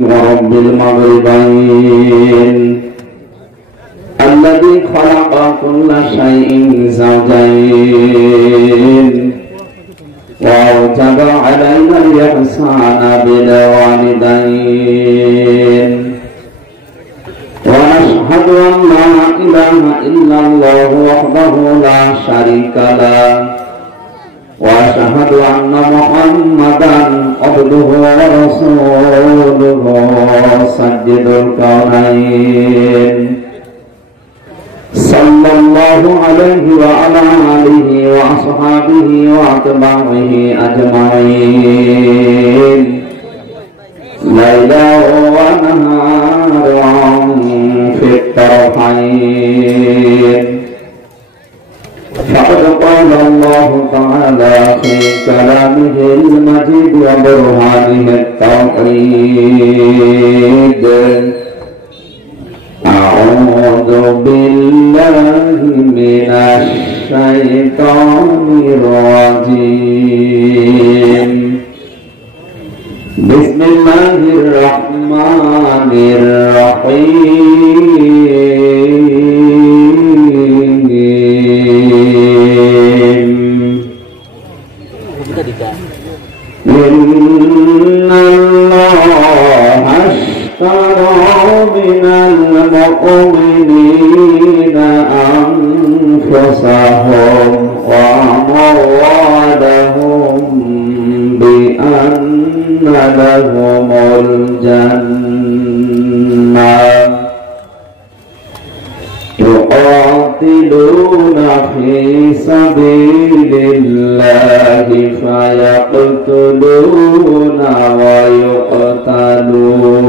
ورب المغربين الذي خلق كل شيء زوجين وأوجب علينا الإحسان بالوالدين ونشهد أن لا إله إلا الله وحده لا شريك له وأشهد أن محمدا عبده ورسوله سيد الكونين صلى الله عليه وعلى آله وأصحابه وأتباعه أجمعين ليلا ونهارا في الطرفين فقد قال الله تعالى في كلامه المجيد وبرهانه التوحيد أعوذ بالله من الشيطان الرجيم بسم الله الرحمن الرحيم إن الله اشترى من المؤمنين أنفسهم وأموالهم بأن لهم الجنة يقاتلون في سبيل الله فيقتلون ويقتلون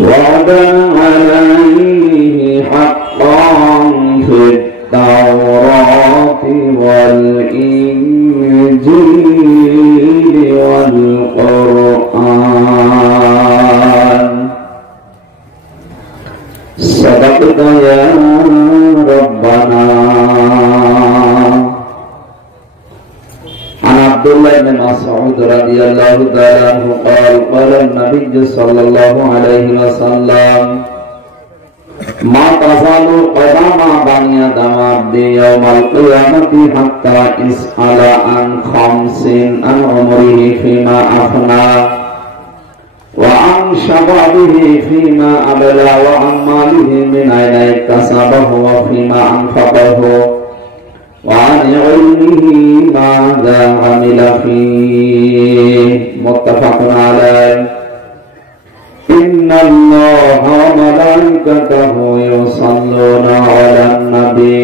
وعدا عليه حقا في التوراة والإنجيل والقرآن صدقت يا ربنا. عن عبد الله بن مسعود رضي الله تعالى عنه قال قال النبي صلى الله عليه وسلم ما تزال قدم بني آدم يوم القيامة حتى يسأل عن خمس عن عمره فيما أفنى وعن شبابه فيما أبلى وعن ماله من أين اكتسبه وفيما أنفقه وعن علمه ماذا عمل فيه متفق عليه. إن الله وملائكته يصلون على النبي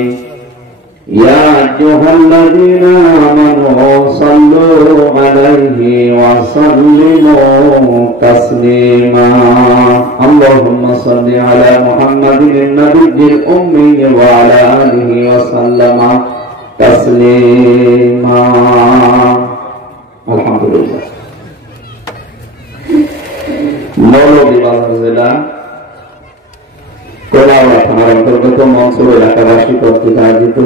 يا أيها الذين آمنوا صلوا عليه وسلموا تسليما. اللهم صل على محمد النبي الأمي وعلى آله وسلم تسليما. الحمد لله. মৌলভীবাজার জেলা কোলাউড়া থানার অন্তর্গত মনসুর এলাকাবাসী কর্তৃক আয়োজিত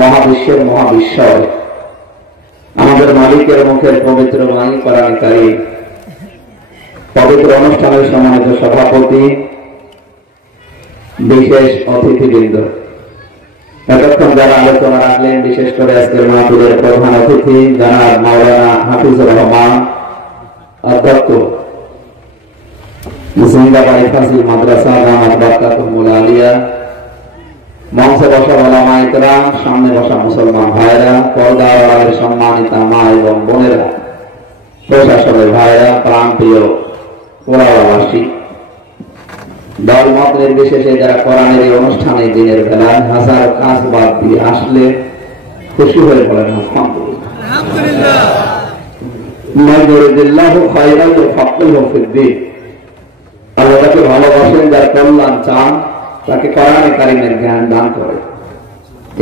মহাবিশ্বের মহাবিশ্বর আমাদের মালিকের মুখের পবিত্র বাণী কোরআন কারীম পবিত্র অনুষ্ঠানের সম্মানিত সভাপতি, বিশেষ অতিথিবৃন্দ, এতক্ষণ যারা আলোচনা রাখলেন, বিশেষ করে আজকের মাহফিলের প্রধান অতিথি জনাব মাওলানা হাফিজুর রহমান অধ্যক্ষ জিন্দাবাড়ি ফাজিল মাদ্রাসা জামাত বারকাতুল আলিয়া, মঞ্চে বসা ওলামা ইকরাম, সামনে বসা মুসলমান ভাইরা, পর্দার আড়ালের সম্মানিত মা এবং বোনেরা, প্রশাসনের ভাইরা, প্রাণপ্রিয় কোলাউড়াবাসী, দলমত নির্বিশেষে যারা কোরআনের এই অনুষ্ঠানে দিনের বেলায় হাজার কাজ বাদ দিয়ে আসলে খুশি হয়ে পড়েন আলহামদুলিল্লাহ। আল্লাহ তাকে ভালোবাসেন, যার কল্যাণ চান তাকে কোরআনে কারীমের জ্ঞান দান করে।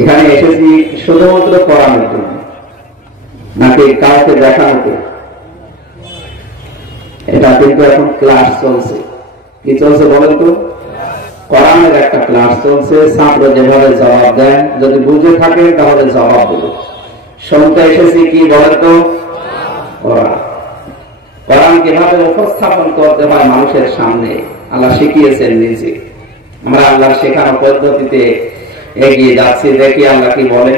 এখানে এসেছি শুধুমাত্র কোরআনের জন্য, নাকি কাউকে দেখানোকে? এটা কিন্তু এখন ক্লাস চলছে। কি চলছে বলেন তো? কোরআনের একটা ক্লাস চলছে, ছাত্র যেভাবে জবাব দেন, যদি বুঝে থাকে তাহলে জবাব দেবে। শুনতে এসেছি কি বলেন তো? কিভাবে উপস্থাপন করতে হয় মানুষের সামনে আল্লাহ শিখিয়েছেন নিজে। আমরা আল্লাহর শেখানো পদ্ধতিতে এগিয়ে যাচ্ছি। দেখি আল্লাহ কি বলে।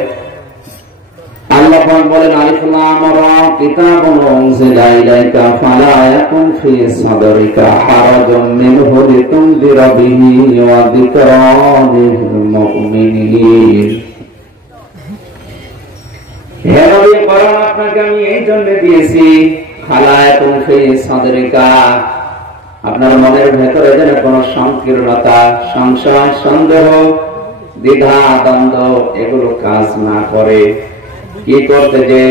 আল্লাহ বলেন আলিফ লাম রা কিতাবুন উনজিলা ইলাইকা ফালা ইয়াকুন ফি সাদরিকা হারাজুম মিনহু লিতুনদিরা বিহি ওয়া যিকরা লিল মুমিনিন। হে নবী, কোরআন আপনাকে আমি এই জন্য দিয়েছি, ফালা ইয়াকুন ফি সাদরিকা, আপনার মনের ভেতরে যেন কোনো সংকীর্ণতা, সংশয়, সন্দেহ, দ্বিধা, দ্বন্দ্ব এগুলো কাজ না করে। কি করতে যে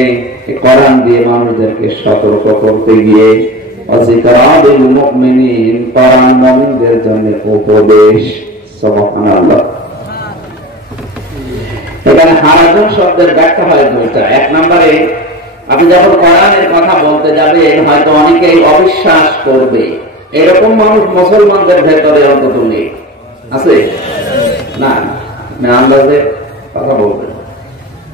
কোরআন দিয়ে মানুষদেরকে সতর্ক করতে গিয়ে অযিকরাবিল মুমিনিন, কোরআন মুমিনদের জন্য উপদেশ। সুবহানাল্লাহ। এখানে হারাজুন শব্দের ব্যাখ্যা হয় দুইটা। এক নম্বরে আপনি যখন কোরআনের কথা বলতে যাবেন হয়তো অনেকেই অবিশ্বাস করবে, এরকম মানুষ মুসলমানদের ভেতরে অন্তত নেই, আছে না? আন্দাজে কথা বলবেন।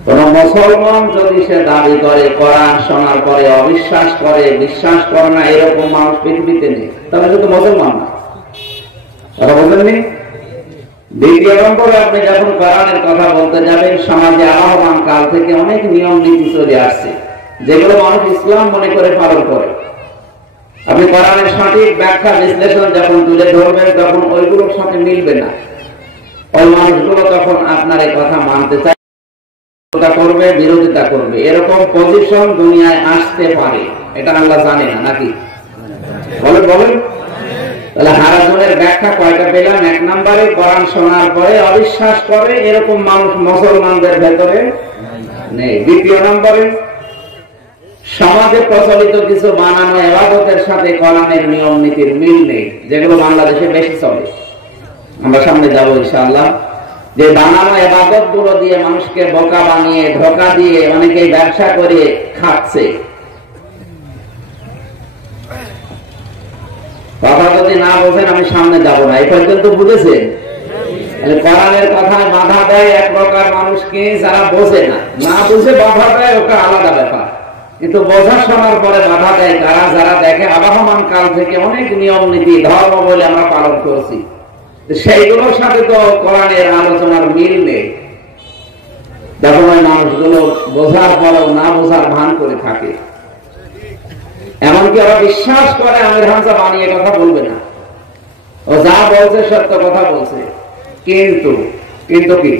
কোন মুসলমান যদি সে দাবি করে কোরআন শোনার পরে অবিশ্বাস করে, বিশ্বাস করে না, এরকম মানুষ পৃথিবীতে নেই, তাহলে শুধু মুসলমান না। কথা বলবেননি? দ্বিতীয় নম্বরে আপনি যখন কোরআনের কথা বলতে যাবেন, সমাজে আহ্বান কাল থেকে অনেক নিয়ম নীতি চলে আসছে যেগুলো মানুষ ইসলাম মনে করে পালন করে। আপনি কোরআনের সঠিক ব্যাখ্যা বিশ্লেষণ যখন তুলে ধরবেন তখন ওইগুলোর সাথে মিলবে না। ওই মানুষগুলো তখন আপনার এই কথা মানতে চায়, করবে, বিরোধিতা করবে। এরকম পজিশন দুনিয়ায় আসতে পারে, এটা আল্লাহ জানে না নাকি? বলেন বলেন। তাহলে হারাজুনের ব্যাখ্যা কয়টা পেলাম? এক নম্বরে কোরআন শোনার পরে অবিশ্বাস করে, এরকম মানুষ মুসলমানদের ভেতরে নেই। দ্বিতীয় নম্বরে সমাজে প্রচলিত কিছু বানানো ইবাদতের সাথে কোরআনের নিয়ম নীতির মিল নেই, যেগুলো বাংলাদেশে বেশি চলে। আমরা সামনে যাবো ইনশাআল্লাহ। যে বানানো ইবাদত গুলো দিয়ে মানুষকে বোকা বানিয়ে, ধোঁকা দিয়ে অনেকেই ব্যবসা করে খাচ্ছে। কথা যদি না বোঝেন আমি সামনে যাব না। এই পর্যন্ত বুঝেছেন? কোরআনের কথায় বাধা দেয় এক প্রকার মানুষকে, যারা বোঝে না, না বুঝে বাধা দেয়, ওটা আলাদা ব্যাপার। কিন্তু বোঝা শোনার পরে বাধা দেয় তারা, যারা দেখে আবহমান কাল থেকে অনেক নিয়ম নীতি ধর্ম বলে আমরা পালন করছি, সেইগুলোর সাথে তো কোরআনের আলোচনার মিল নেই। যখন ওই মানুষগুলো বোঝার পরেও না বোঝার ভান করে থাকে, এমনকি ওরা বিশ্বাস করে আমির হামজা বানিয়ে কথা বলবে না, ও যা বলছে সত্য কথা বলছে। কিন্তু কিন্তু কি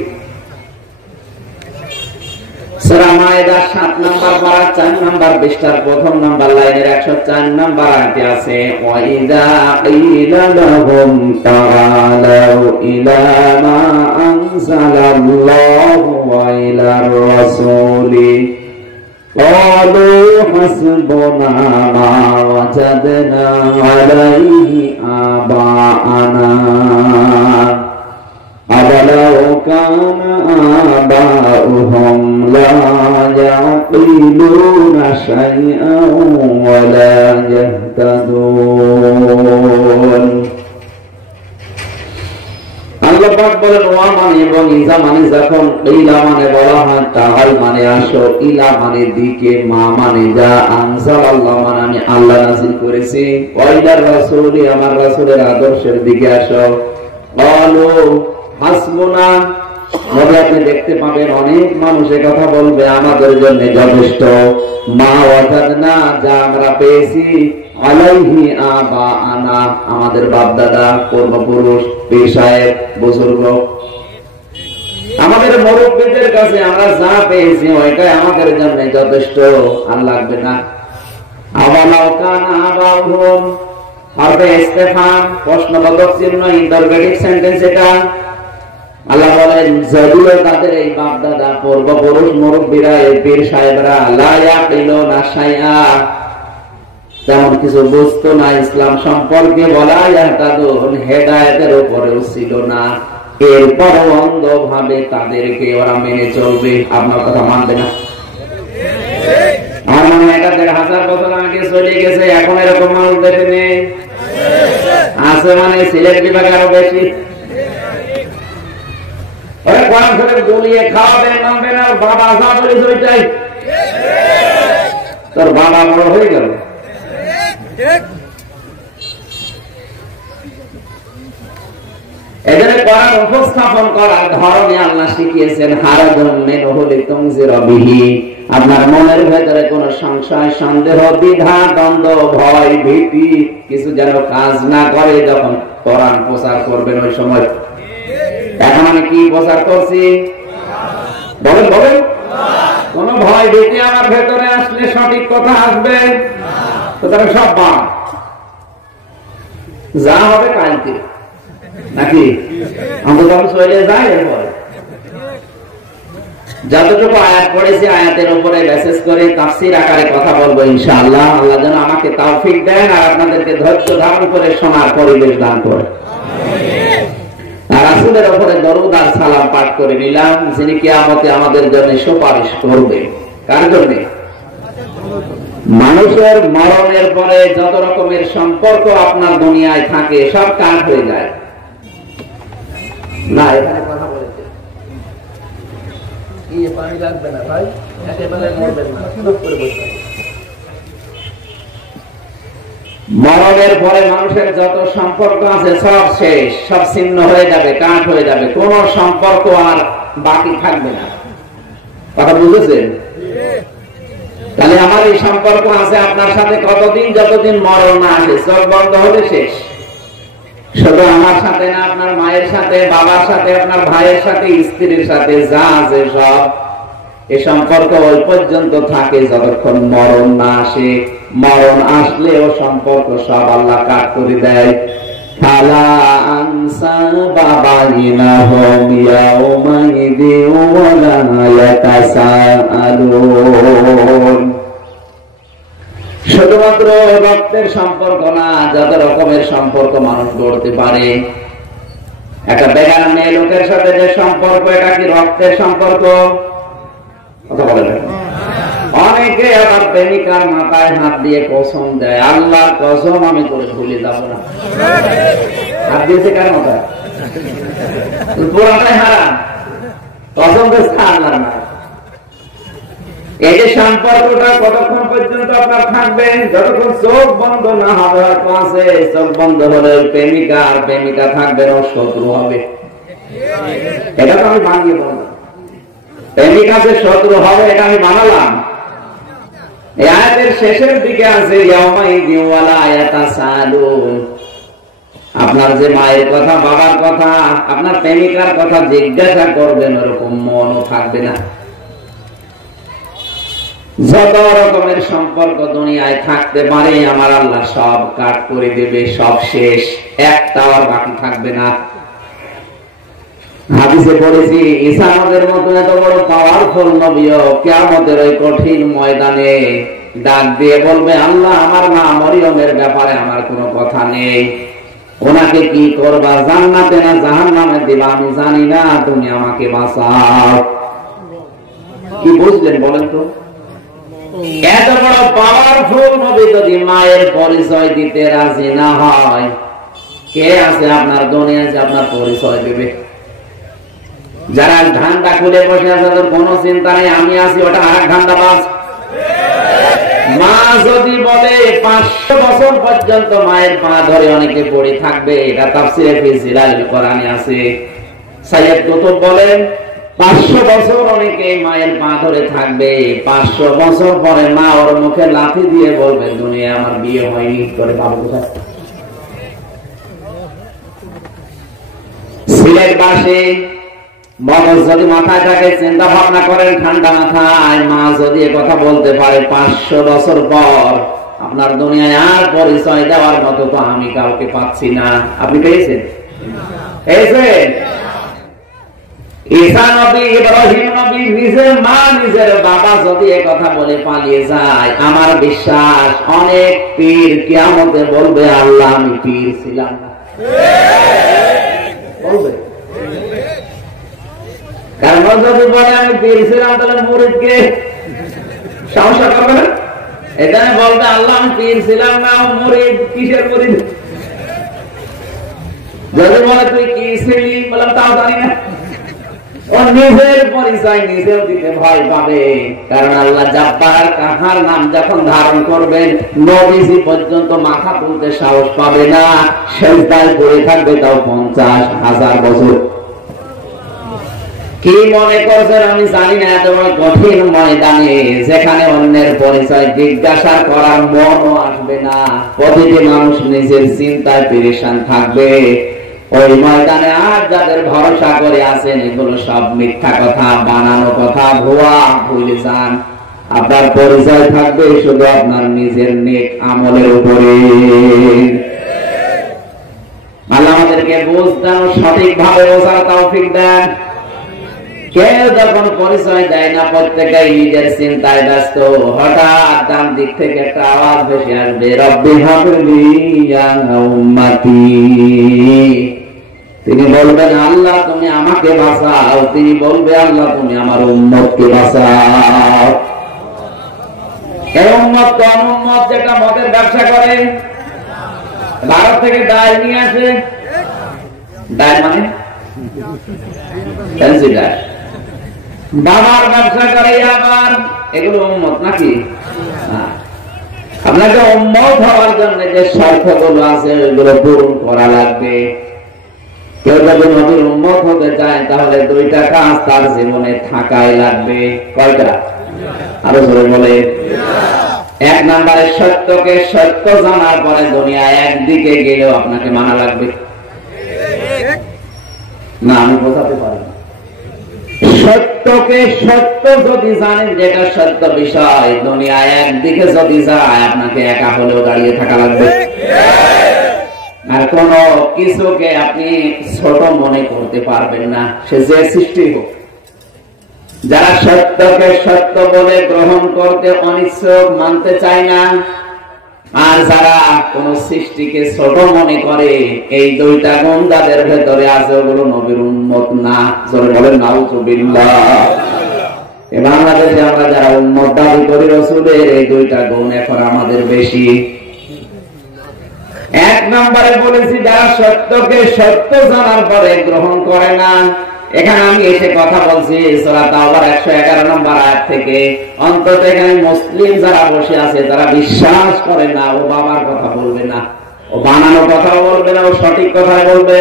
সূরা মায়েদার ৭ নাম্বার পারা ৪ নাম্বার পৃষ্ঠার প্রথম নাম্বার লাইনের ১০৪ নাম্বার আয়াতে আছে, ওয়াইদা কিলা লাহুম তাআলাউ ইলা মা আনজালাল্লাহু ওয়া ইলার রাসূলি ক্বালু হাসবুনা মা ওয়াজাদনা আলাইহি আবাআনা আওয়ালাউ কানা আবাউহুম লা ইয়াকিলুনা শাইআন ওয়া লা ইয়াহতাদুন। আল্লাহ পাক বলেন ওয়া মানে এবং ইজা মানে যখন, ইলা মানে বলা হয়, তাআল মানে আসো, ইলা মানে দিকে, মা মানে যা, আনজালাল্লাহ মানে আমি আল্লাহ নাযিল করেছি, ওয়া ইলার রাসূলি আমার রাসূলের আদর্শের দিকে আসো। ক্বালু হাসবুনা, নবী আপনি দেখতে পাবেন অনেক মানুষ কথা বলবে আমাদের জন্য যথেষ্ট, মা ওয়াজাদনা যা আমরা পেয়েছি, আলাইহি আবাআনা আমাদের বাপ দাদা, পূর্বপুরুষ, পীর সাহেব, বুজুর্গ, আমাদের মুরব্বিদের কাছে আমরা যা পেয়েছি ওইটাই আমাদের জন্য যথেষ্ট, আর লাগবে না। আওয়ালাউ কানা আবাউহুম, হরফে ইস্তেফহাম, প্রশ্নবোধক চিহ্ন, ইন্টারোগেটিভ সেন্টেন্স এটা। আল্লাহ বলেন যদিও তাদের এই বাপ দাদা, পূর্বপুরুষ, মুরব্বীরা, এই পীর সাহেবরা লা ইয়াকিলুনা শাইআ তেমন কিছু বুঝতো না, ইসলাম সম্পর্কে বলা ইয়াহতাদুন হেদায়েতের উপরেও ছিল না, এরপরও অন্ধভাবে তাদেরকে ওরা মেনে চলবে, আপনার কথা মানবে না। আমার মনে হয় ১,৫০০ বছর আগে চলে গেছে, এখন এরকম মানুষ দেশে নেই, আছে মানে সিলেট বিভাগে আরো বেশি। ওরা কোরআন শরীফ গলিয়ে খাওয়াবে, মানবে না, বাবা যা বলিস ওইটাই। তোর বাবা বড় হয়ে গেল, এদের কোরআন উপস্থাপন করার ধরনে আল্লাহ শিখিয়েছেন হারাদুন মিনহু লিতুনজিরা বিহি। আপনার মনের ভেতরে কোনো সংশয়, সন্দেহ, দ্বিধা, দ্বন্দ্ব, ভয়, ভীতি কিছু যেন কাজ না করে যখন কোরআন প্রচার করবেন ওই সময়। এখন আমি কি প্রচার করছি বলেন বলেন? কোন ভয় ভীতি আমার ভেতরে আসলে সঠিক কথা আসবে সুতরাং সব বাদ, যা হবে কালকে নাকি অন্তত আমি চলে যাই। এরপরে যতটুকু আয়াত পড়েছি আয়াতের উপরে মেসেজ করে তাফসীর আকারে কথা বলবো ইনশাআল্লাহ। আল্লাহ যেন আমাকে তৌফিক দেন আর আপনাদেরকে ধৈর্য ধারণ করে শোনার পরিবেশ দান করেন। আর রাসূলের উপরে দরুদ আর সালাম পাঠ করে নিলাম, যিনি কিয়ামতে আমাদের জন্য সুপারিশ করবে। কার জন্য? মানুষের মরণের পরে যত রকমের সম্পর্ক আপনার দুনিয়ায় থাকে সব কাট হয়ে যায়। না এখানে কথা বলেছে কি পানি লাগবে না ভাই, একেবারে মরবেন না, চুপ করে বসে। মরণের পরে মানুষের যত সম্পর্ক আছে সব শেষ, সব ছিন্ন হয়ে যাবে, কাট হয়ে যাবে, কোন সম্পর্ক আর বাকি থাকবে না। কথা বুঝেছেন? তাহলে আমার এই সম্পর্ক আছে আপনার সাথে কতদিন? যতদিন মরণ না আসে, চোখ বন্ধ হলে শেষ। শুধু আমার সাথে না, আপনার মায়ের সাথে, বাবার সাথে, আপনার ভাইয়ের সাথে, স্ত্রীর সাথে যা আছে সব এই সম্পর্ক ওই পর্যন্ত থাকে যতক্ষণ মরণ না আসে। মরণ আসলে ও সম্পর্ক সব আল্লাহ কাট করে দেয়। ফালা আনসাবা বাইনাহুম ইয়াউমাইযিন ওয়ালা ইয়াতাসাআলুন। শুধুমাত্র রক্তের সম্পর্ক না, যত রকমের সম্পর্ক মানুষ গড়তে পারে। একটা বেগানা মেয়ে লোকের সাথে যে সম্পর্ক, এটা কি রক্তের সম্পর্ক? কথা বলেন। অনেকে আবার প্রেমিকার মাথায় হাত দিয়ে কসম দেয়, আল্লাহর কসম আমি তোরে ভুলে যাব না। হাত দিয়েছে কার মাথায়? পুরাটাই হারাম, কসম দিচ্ছে আল্লাহর না। এই যে সম্পর্কটা কতক্ষণ পর্যন্ত আপনার থাকবে? যতক্ষণ চোখ বন্ধ না হবে। হয়তো আছে চোখ বন্ধ হলে প্রেমিকা আর প্রেমিকা থাকবেন, ও শত্রু হবে। এটা তো আমি বানিয়ে বললাম, প্রেমিকা যে শত্রু হবে এটা আমি বানালাম। এই আয়াতের শেষের দিকে আছে ইয়াউমাইযিন ওয়ালা ইয়াতাসাআলুন। আপনার যে মায়ের কথা, বাবার কথা, আপনার প্রেমিকার কথা জিজ্ঞাসা করবেন, ওরকম মনও থাকবে না। যত রকমের সম্পর্ক দুনিয়ায় থাকতে পারে আমার আল্লাহ সব কাট করে দেবে, সব শেষ, একটাও আর বাকি থাকবে না। হাদিসে পড়েছি ঈসা নবীর মতো এত বড় পাওয়ারফুল নবীও কিয়ামতের ওই কঠিন ময়দানে ডাক দিয়ে বলবে, আল্লাহ আমার মা মরিয়মের ব্যাপারে আমার কোনো কথা নেই, ওনাকে কি করবা, জান্নাতে না জাহান্নামে দিবা আমি জানি না, তুমি আমাকে বাঁচাও। কি বুঝলেন বলেন তো? এত বড় পাওয়ারফুল নবী যদি মায়ের পরিচয় দিতে রাজি না হয়, কে আছে আপনার দুনিয়ায় যে আপনার পরিচয় দেবে? যারা ধান্দা খুলে বসে আছে তাদের কোনো চিন্তা নেই, আমি আছি, ওটা আর ধান্দাবাজ। মা যদি বলে 500 বছর পর্যন্ত মায়ের পা ধরে অনেকে পড়ে থাকবে, এটা তাফসীরে ফি জিলালিল কোরআনে আছে। সাইয়্যিদ কুতুব বলেন 500 বছর অনেকে মায়ের পা ধরে থাকবে, 500 বছর পরে মা ওর মুখে লাথি দিয়ে বলবে, দুনিয়া আমার বিয়ে হয়নি, করে বাবু কোথায়? সিলেট বাসে মগজ যদি মাথায় থাকে, চিন্তা ভাবনা করেন ঠান্ডা মাথায়, মা যদি কথা বলতে পারে 500 বছর পর আপনার দুনিয়ায় আর পরিচয় দেওয়ার মতো তো আমি কাউকে পাচ্ছি না। আপনি পেয়েছেন? পেয়েছেন? ঈসা নবী, ইব্রাহিম নবী, নিজের মা নিজের বাবা যদি কথা বলে পালিয়ে যায়, আমার বিশ্বাস অনেক পীর কিয়ামতে বলবে, আল্লাহ আমি পীর ছিলাম না। বলবে, কারণ যদি বলে আমি পীর ছিলাম তাহলে মুরিদকে সমস্যা করবে না। এখানে বলবে আল্লাহ আমি পীর ছিলাম না, মুরিদ কিসের মুরিদ? যদি বলে তুই কি ছিলি, বললাম তাও জানি না। ও নিজের পরিচয় নিজেও দিতে ভয় পাবে, কারণ আল্লাহ জাব্বার কাহার নাম যখন ধারণ করবেন নবীজি পর্যন্ত মাথা তুলতে সাহস পাবে না, সেজদায় পড়ে থাকবে, তাও 50,000 বছর। কি মনে করছেন আমি জানি না, এত বড় কঠিন ময়দানে যেখানে অন্যের পরিচয় জিজ্ঞাসা করার মনও আসবে না, প্রতিটি মানুষ নিজের চিন্তায় পেরেশান থাকবে, ওই ময়দানে আর যাদের ভরসা করে আছেন এগুলো সব মিথ্যা কথা, বানানো কথা, ভুয়া, ভুলে যান। আপনার পরিচয় থাকবে শুধু আপনার নিজের নেক আমলের উপরে। আল্লাহ আমাদেরকে বুঝতেন, সঠিকভাবে বোঝার তৌফিক দেন। কেউ যখন পরিচয় দেয় না, প্রত্যেকেই নিজের চিন্তায় ব্যস্ত, হঠাৎ ডান দিক থেকে একটা আওয়াজ ভেসে আসবে, রব্বি হাবলি ইয়া উম্মতি। তিনি বলবেন আল্লাহ তুমি আমাকে বাঁচাও, তিনি বলবে আল্লাহ তুমি আমার উম্মতকে বাঁচাও। এই উম্মত তো অনুম্মত, যেটা মদের ব্যবসা করে, ভারত থেকে ডাল নিয়ে আসে, ডাল মানে বাবার ব্যবসা করে, আবার এগুলো উম্মত নাকি? আপনাকে উম্মত হওয়ার জন্য যে শর্তগুলো আছে ওইগুলো পূরণ করা লাগবে। কেউ যদি নবীর উম্মত হতে চায় তাহলে 2টা কাজ তার জীবনে থাকাই লাগবে। কয়টা? আরো জোরে বলে। 1 নম্বরে সত্যকে সত্য জানার পরে দুনিয়া একদিকে গেলেও আপনাকে মানা লাগবে। না আমি বোঝাতে পারি না। সত্যকে সত্য যদি জানেন, যেটা সত্য বিষয়, দুনিয়া একদিকে যদি যায় আপনাকে একা হলেও দাঁড়িয়ে থাকা লাগবে। আর কোন কিছুকে আপনি ছোট মনে করতে পারবেন না, সে যে সৃষ্টি হোক। যারা সত্যকে সত্য বলে গ্রহণ করতে অনিচ্ছুক, মানতে চায় না, আর যারা কোন সৃষ্টিকে ছোট মনে করে, এই 2টা গুণ যাদের ভেতরে আছে ওগুলো নবীর উম্মত না। জোরে বলেন নাউযুবিল্লাহ। বাংলাদেশে আমরা যারা উম্মত দাবি করি রাসূলের, এই 2টা গুণ এখন আমাদের বেশি। 1 নম্বরে বলেছি যারা সত্যকে সত্য জানার পরে গ্রহণ করে না। এখানে আমি এসে কথা বলছি সূরা তাওবার 111 নম্বর আয়াত থেকে। অন্তত এখানে মুসলিম যারা বসে আছে, যারা বিশ্বাস করে না, ও বাবার কথা বলবে না, ও বানানো কথা বলবে না, ও সঠিক কথা বলবে।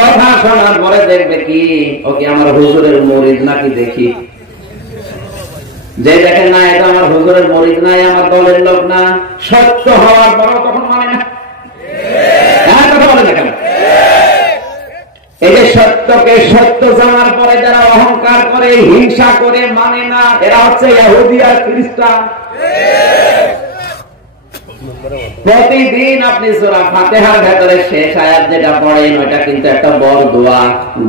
কথা শোনার পরে দেখবে কি ওকে আমার হুজুরের মুরিদ নাকি দেখি, যে দেখেন না এটা আমার হুজুরের মুরিদ নাই, আমার দলের লোক না, সত্য হওয়ার পরও তখন মানে না। কথা বলে দেখেন, এই যে সত্যকে সত্য জানার পরে যারা অহংকার করে, হিংসা করে, মানে না, এরা হচ্ছে ইহুদি আর খ্রিস্টান। প্রতিদিন আপনি সূরা ফাতিহার ভেতরে শেষ আয়াত যেটা পড়েন ওটা কিন্তু একটা বড় দোয়া,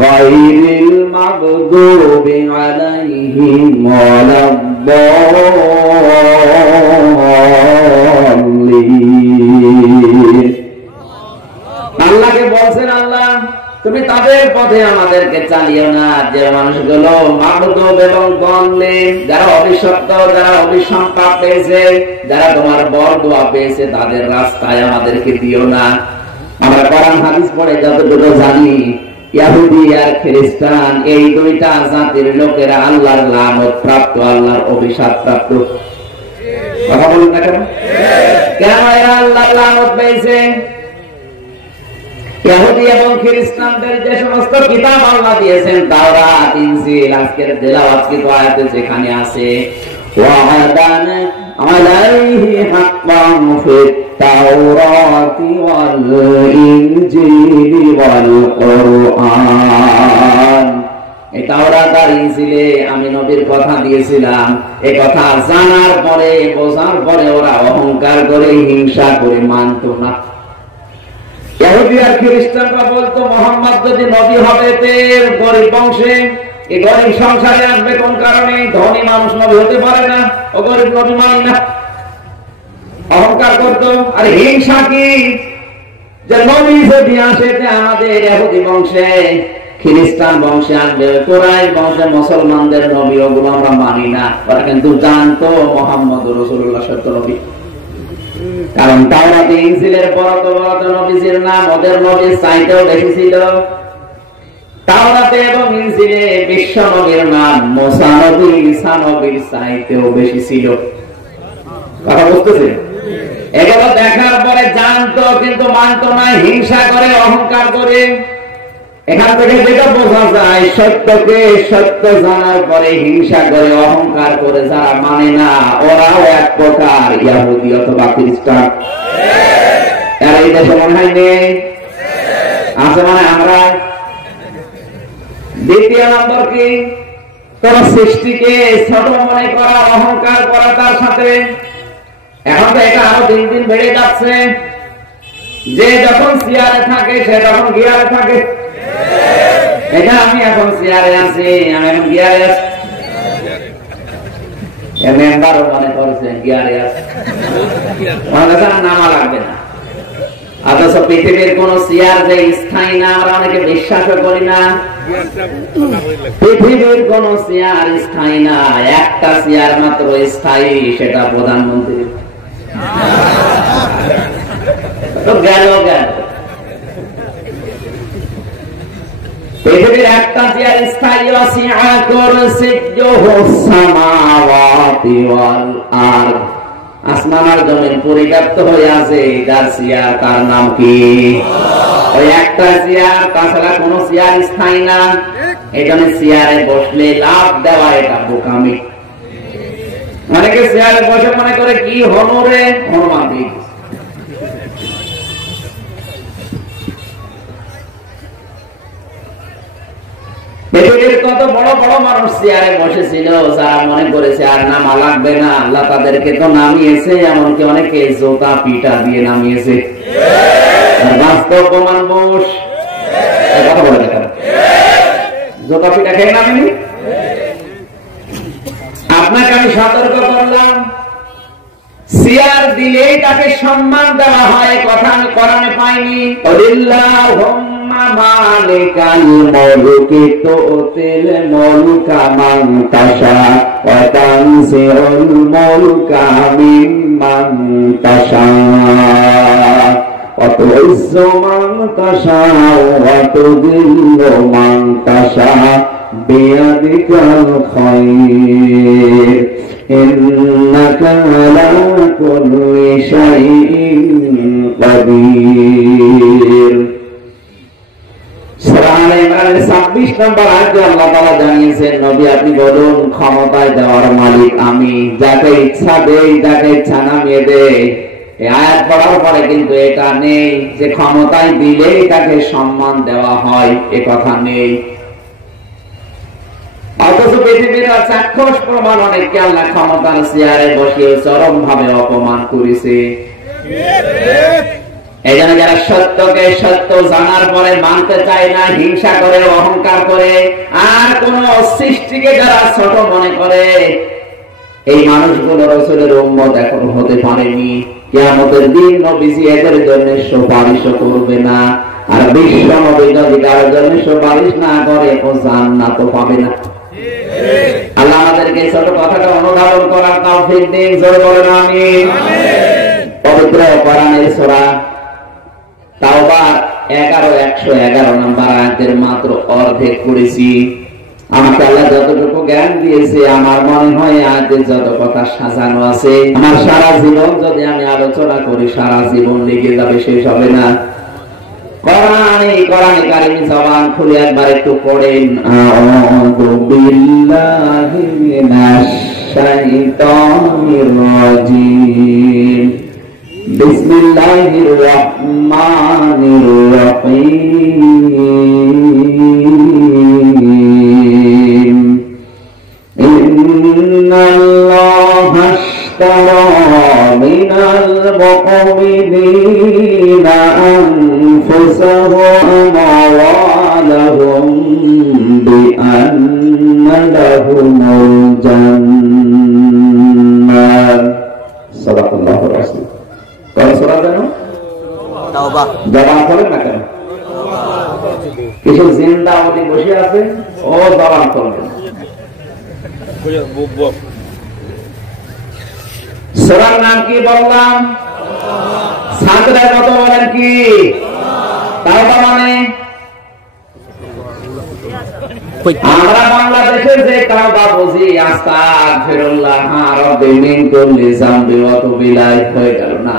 গায়রিল মাগদুবি আলাইহিম ওয়ালাদ-দাল্লিন। আল্লাহকে বলছেন আল্লাহ তুমি তাদের পথে আমাদেরকে চালিও না, যে মানুষগুলো মাগদুব এবং দাল্লিন, যারা অভিশপ্ত, যারা অভিসম্পাত পেয়েছে, যারা তোমার বরদোয়া পেয়েছে, তাদের রাস্তায় আমাদেরকে দিও না। আমরা কোরআন হাদিস পড়ে যতটুকু জানি, ইহুদি আর খ্রিস্টান এই 2টা জাতির লোকেরা আল্লাহর লানত প্রাপ্ত, আল্লাহর অভিশাপ প্রাপ্ত। কথা বলুন না কেন? কেন এরা আল্লাহর লানত পেয়েছে? ইহুদি এবং খ্রিস্টানদের যে সমস্ত কিতাব আল্লাহ দিয়েছেন, তাওরাত, ইনজিল, আজকের তেলাওয়াতকৃত আয়াতে যেখানে আছে, ওয়া'দান আলাইহি হাক্কান ফিত তাওরাতি ওয়াল ইনজিলি ওয়াল কুরআন। এই তাওরাত আর ইনজিলে আমি নবীর কথা দিয়েছিলাম, এই কথা জানার পরে, বোঝার পরে ওরা অহংকার করে, হিংসা করে মানত না। ইহুদি আর খ্রিস্টানরা বলতো মুহাম্মদ যদি নবী হবে গরিব বংশে, এই গরিব সংসারে আসবে কোন কারণে? ধনী মানুষ নবী হতে পারে না, ও গরিব নবী মানি না, অহংকার করতো। আর হিংসা কি? যে নবী যদি আসে আমাদের ইহুদি বংশে, খ্রিস্টান বংশে আসবে, কুরাইশ বংশে মুসলমানদের নবী, ওগুলো আমরা মানি না। ওরা কিন্তু জানতো মুহাম্মদুর রাসূলুল্লাহ সত্য নবী, কারণ তাওরাতে ইনজিলের বড় নবীজির নাম ওদের নবীর চাইতেও বেশি ছিল। তাওরাতে এবং ইনজিলে বিশ্ব নবীর নাম মুসা নবী ঈসা নবীর চাইতেও বেশি ছিল। কথা বুঝতেছেন? এগুলো দেখার পরে জানতো কিন্তু মানতো না, হিংসা করে, অহংকার করে। এখান থেকে যেটা বোঝা যায়, সত্যকে সত্য জানার পরে হিংসা করে, অহংকার করে যারা মানে না, ওরাও এক প্রকার ইহুদি অথবা খ্রিস্টান। আর এই দেশে মনে হয় নেই, আছে মানে আমরা। দ্বিতীয় নম্বর কি, কোন সৃষ্টিকে ছোট মনে করা, অহংকার করা তার সাথে। এখন তো এটা আরো দিন দিন বেড়ে যাচ্ছে। যে যখন চেয়ারে থাকে সে তখন গিয়ারে থাকে। এটা আমি এখন চেয়ারে আছি, আমি এখন গিয়ারে আছি। মেম্বারও মনে করছে গিয়ারে আছে, নামা লাগবে না। অথচ পৃথিবীর কোন চেয়ার যে স্থায়ী না, আমরা অনেকে বিশ্বাসও করি না। পৃথিবীর কোন চেয়ার স্থায়ী না, একটা চেয়ার মাত্র স্থায়ী, সেটা প্রধানমন্ত্রী। গেল গেল, পৃথিবীর একটা চেয়ার স্থায়ী। আসমান আর জমিন পরিব্যাপ্ত হয়ে আছে, যার চেয়ার তার নাম কি? ওই একটা চেয়ার, তাছাড়া কোন চেয়ার স্থায়ী না। এই জন্য চেয়ারে বসলে লাভ দেওয়া এটা বোকামি। অনেকে চেয়ারে বসে মনে করে কি হলো রে, হনুমান দিক। পৃথিবীর কত বড় বড় মানুষ চেয়ারে বসেছিল, যারা মনে করেছে আর নামা লাগবে না, আল্লাহ তাদেরকে তো নামিয়েছে। এমনকি অনেকে জোতা পিটা দিয়ে নামিয়েছে। বাস্তব প্রমাণ বস, কথা বলে দেখেন, জোতা পিটা খেয়ে নামেনি। আপনাকে আমি সতর্ক করলাম, চেয়ার দিলেই তাকে সম্মান দেওয়া হয়, কথা আমি কোরআনে পাইনি। মালিকাল মুলকি তুতিল মুলকা মান তাশা ওয়া তানজিউল মুলকা মিম্মান তাশা ওয়া তুইজ্জু মান তাশা ওয়া তুযিল্লু মান তাশা বিয়াদিকাল খায়র ইন্নাকা আলা কুল্লি শাইইন কাদির। সূরা আলে ইমরানের 26 নম্বর আয়াতে আল্লাহ তাআলা জানিয়েছেন, নবী আপনি বলুন, ক্ষমতায় দেওয়ার মালিক আমি, যাকে ইচ্ছা দেই, যাকে ইচ্ছা নামিয়ে দেই। এই আয়াত পড়ার পরে কিন্তু এটা নেই যে ক্ষমতায় দিলেই তাকে সম্মান দেওয়া হয়, এ কথা নেই। অথচ পৃথিবীর চাক্ষুষ প্রমাণ অনেককে আল্লাহ ক্ষমতার চেয়ারে বসিয়ে চরম ভাবে অপমান করেছে। এই জন্য যারা সত্যকে সত্য জানার পরে মানতে চায় না, হিংসা করে, অহংকার করে, আর কোন সৃষ্টিকে যারা ছোট মনে করে, এই মানুষগুলো রাসূলের উম্মত এখন হতে পারেনি। কিয়ামতের দিন নবীজি এদের জন্য সুপারিশ করবে না। আর বিশ্ব নবী যদি কারোর জন্য সুপারিশ না করে, ও জান্নাত পাবে না। আল্লাহ আমাদেরকে ছোট কথাটা অনুধাবন করার তৌফিক দিন, জোরে বলেন আমিন। পবিত্র কোরআনের সূরা তাওবা 111 নম্বর আয়াতের মাত্র অর্ধেক পড়েছি। আমাকে আল্লাহ যতটুকু জ্ঞান দিয়েছে, আমার মনে হয় আয়াতে যত কথা সাজানো আছে, আমার সারা জীবন যদি আমি আলোচনা করি, সারা জীবন লেগে যাবে, শেষ হবে না। কোরআনে কারীম জবান খুলে একবার একটু পড়েন, আউযু বিল্লাহি মিনাশ শাইতানির রাজীম, বিসমিল্লাহির রহমানির রহিম। ইন্নাল্লাহা আশতারা মিনাল মুমিনিনা আনফুসাহুম ওয়া আমওয়ালাহুম বিআন্না লাহুমুল জান্নাহ। সাদাকাল্লাহু রাসূল। কোন সূরা জানো? তাওবা। জবান খোলেন না কেন? কিছু জিন্দা ওলি বসে আছে, ও জবান খোলেন। সূরার নাম কি বললাম? ছাত্রের মতো বলেন কি? তাওবা মানে আমরা বাংলাদেশে যে কাবা বুঝি আস্তাগফিরুল্লাহ রাব্বি মিন কুল্লি যামবি ওয়া তুবু ইলাইহি হয়ে গেল না।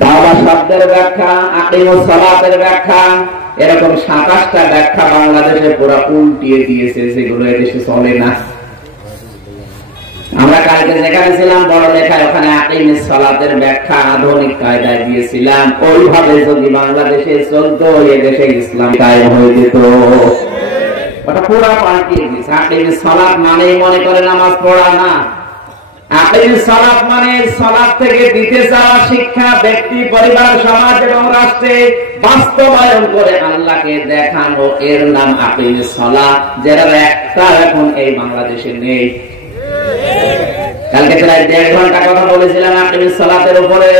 কাবা শব্দের ব্যাখ্যা, আকিমুস সালাতের ব্যাখ্যা, এরকম 27টা ব্যাখ্যা বাংলাদেশে পুরো উল্টিয়ে দিয়েছে, যেগুলো এদেশে চলে না। আমরা কালকে যেখানে ছিলাম বড় লেখায়, ওখানে আকিমুস সালাতের ব্যাখ্যা আধুনিক কায়দায় দিয়েছিলাম। ওইভাবে যদি বাংলাদেশে চলতো, এদেশে ইসলাম কায়েম হয়ে যেত। ওটা পুরো পাল্টিয়ে দিয়েছে। আকিমুস সালাত মানে মনে করে নামাজ পড়া না। আকিমুস সালাত মানে সালাত থেকে দিতে চাওয়া শিক্ষা ব্যক্তি, পরিবার, সমাজ এবং রাষ্ট্রে বাস্তবায়ন করে আল্লাহকে দেখানো, এর নাম আকিমুস সালাত, যারা একটা এখন এই বাংলাদেশে নেই। কালকে প্রায় 1.5 ঘন্টা কথা বলেছিলাম আকিমুস সালাতের উপরে।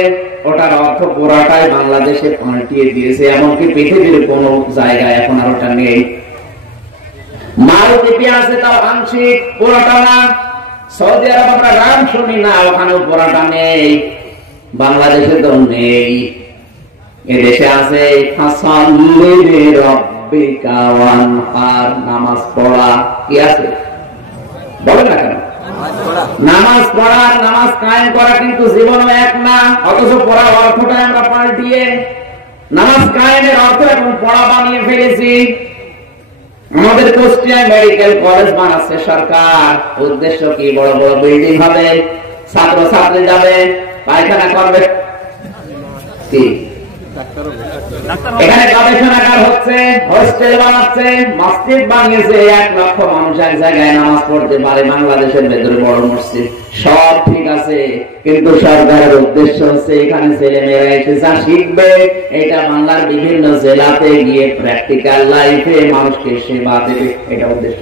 ওটার অর্থ পুরাটাই বাংলাদেশে পাল্টিয়ে দিয়েছে, এমনকি পৃথিবীর কোন জায়গায় এখন আর ওটা নেই। মারুতি আছে তাও আংশিক, পুরাটা না। সৌদি আরব আমরা গান শুনি না, ওখানেও পুরাটা নেই। বাংলাদেশে তো নেই। এদেশে আছে ফাসাল্লি লিরাব্বিকা ওয়ানহার, নামাজ পড়া। কি আছে বলেন না কেন? নামাজ পড়া, নামাজ কায়েম করা কিন্তু জীবনও এক না। অথচ পড়ার অর্থটা আমরা পাল্টিয়ে নামাজ কায়েমের অর্থ এখন পড়া বানিয়ে ফেলেছি। আমাদের কুষ্টিয়ায় মেডিকেল কলেজ বানাচ্ছে সরকার। উদ্দেশ্য কি? বড় বড় বিল্ডিং হবে, ছাত্র ছাত্রী যাবে, পায়খানা করবে। কি এখানে গবেষণাগার হচ্ছে, হোস্টেল বানাচ্ছে, মসজিদ বানিয়েছে। 1 লক্ষ মানুষ এক জায়গায় নামাজ পড়তে পারে বাংলাদেশের ভেতরে বড় মসজিদ। সব ঠিক আছে, কিন্তু সরকারের উদ্দেশ্য হচ্ছে এখানে ছেলে মেয়েরা এসে যা শিখবে, এটা বাংলার বিভিন্ন জেলাতে গিয়ে প্র্যাকটিক্যাল লাইফে মানুষকে সেবা দেবে, এটা উদ্দেশ্য।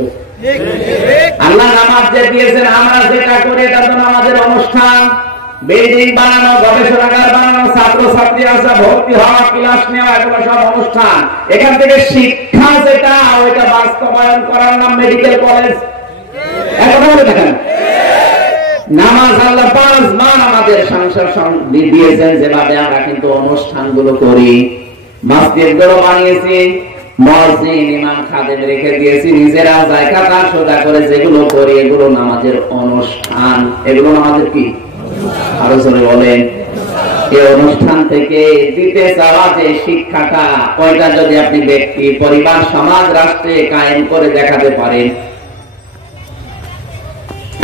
আল্লাহ নামাজ যে দিয়েছেন, আমরা যেটা করি এটা তো আমাদের অনুষ্ঠান। বিল্ডিং বানানো, গবেষণাগার বানানো, ছাত্র ছাত্রী আসা, ভর্তি হওয়া, ক্লাস নেওয়া, এগুলো সব অনুষ্ঠান। এখান থেকে শিক্ষা যেটা, ওইটা বাস্তবায়ন করার নাম মেডিকেল কলেজ। এখন বলে দেখেন, নামাজ আল্লাহ 5 বার আমাদের সংসার দিয়েছেন, যেভাবে আমরা কিন্তু অনুষ্ঠানগুলো করি। মসজিদগুলো বানিয়েছি, মসজিদ ইমাম খাদেম রেখে দিয়েছি, নিজেরা জায়গা তার সোজা করে যেগুলো করি, এগুলো নামাজের অনুষ্ঠান। এগুলো নামাজের কি? আরো জোরে বলেন। এই অনুষ্ঠান থেকে দিতে চাওয়া যে শিক্ষাটা, ওইটা যদি আপনি ব্যক্তি, পরিবার, সমাজ, রাষ্ট্রে কায়েম করে দেখাতে পারেন।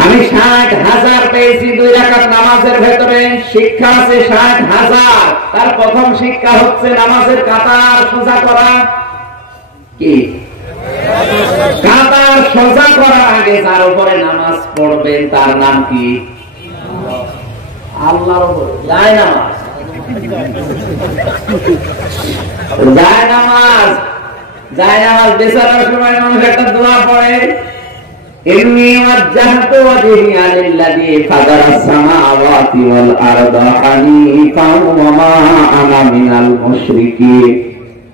আমি 60,000 পেয়েছি 2 রাকাত নামাজের ভেতরে। শিক্ষা আছে 60,000। তার প্রথম শিক্ষা হচ্ছে নামাজের কাতার সোজা করা। কি কাতার সোজা করার আগে যার উপরে নামাজ পড়বেন তার নাম কি? আল্লাহর উপরে যায় নামাজ। যায় নামাজ, যায় নামাজ বেচারার সময় মানুষ একটা দোয়া পড়ে, ইন্নী ওয়াজ্জাহতু ওয়াজহিয়া লিল্লাযী ফাতারাস সামাওয়াতি ওয়াল আরদা হানিফান ওয়া মা আনা মিনাল মুশরিকিন।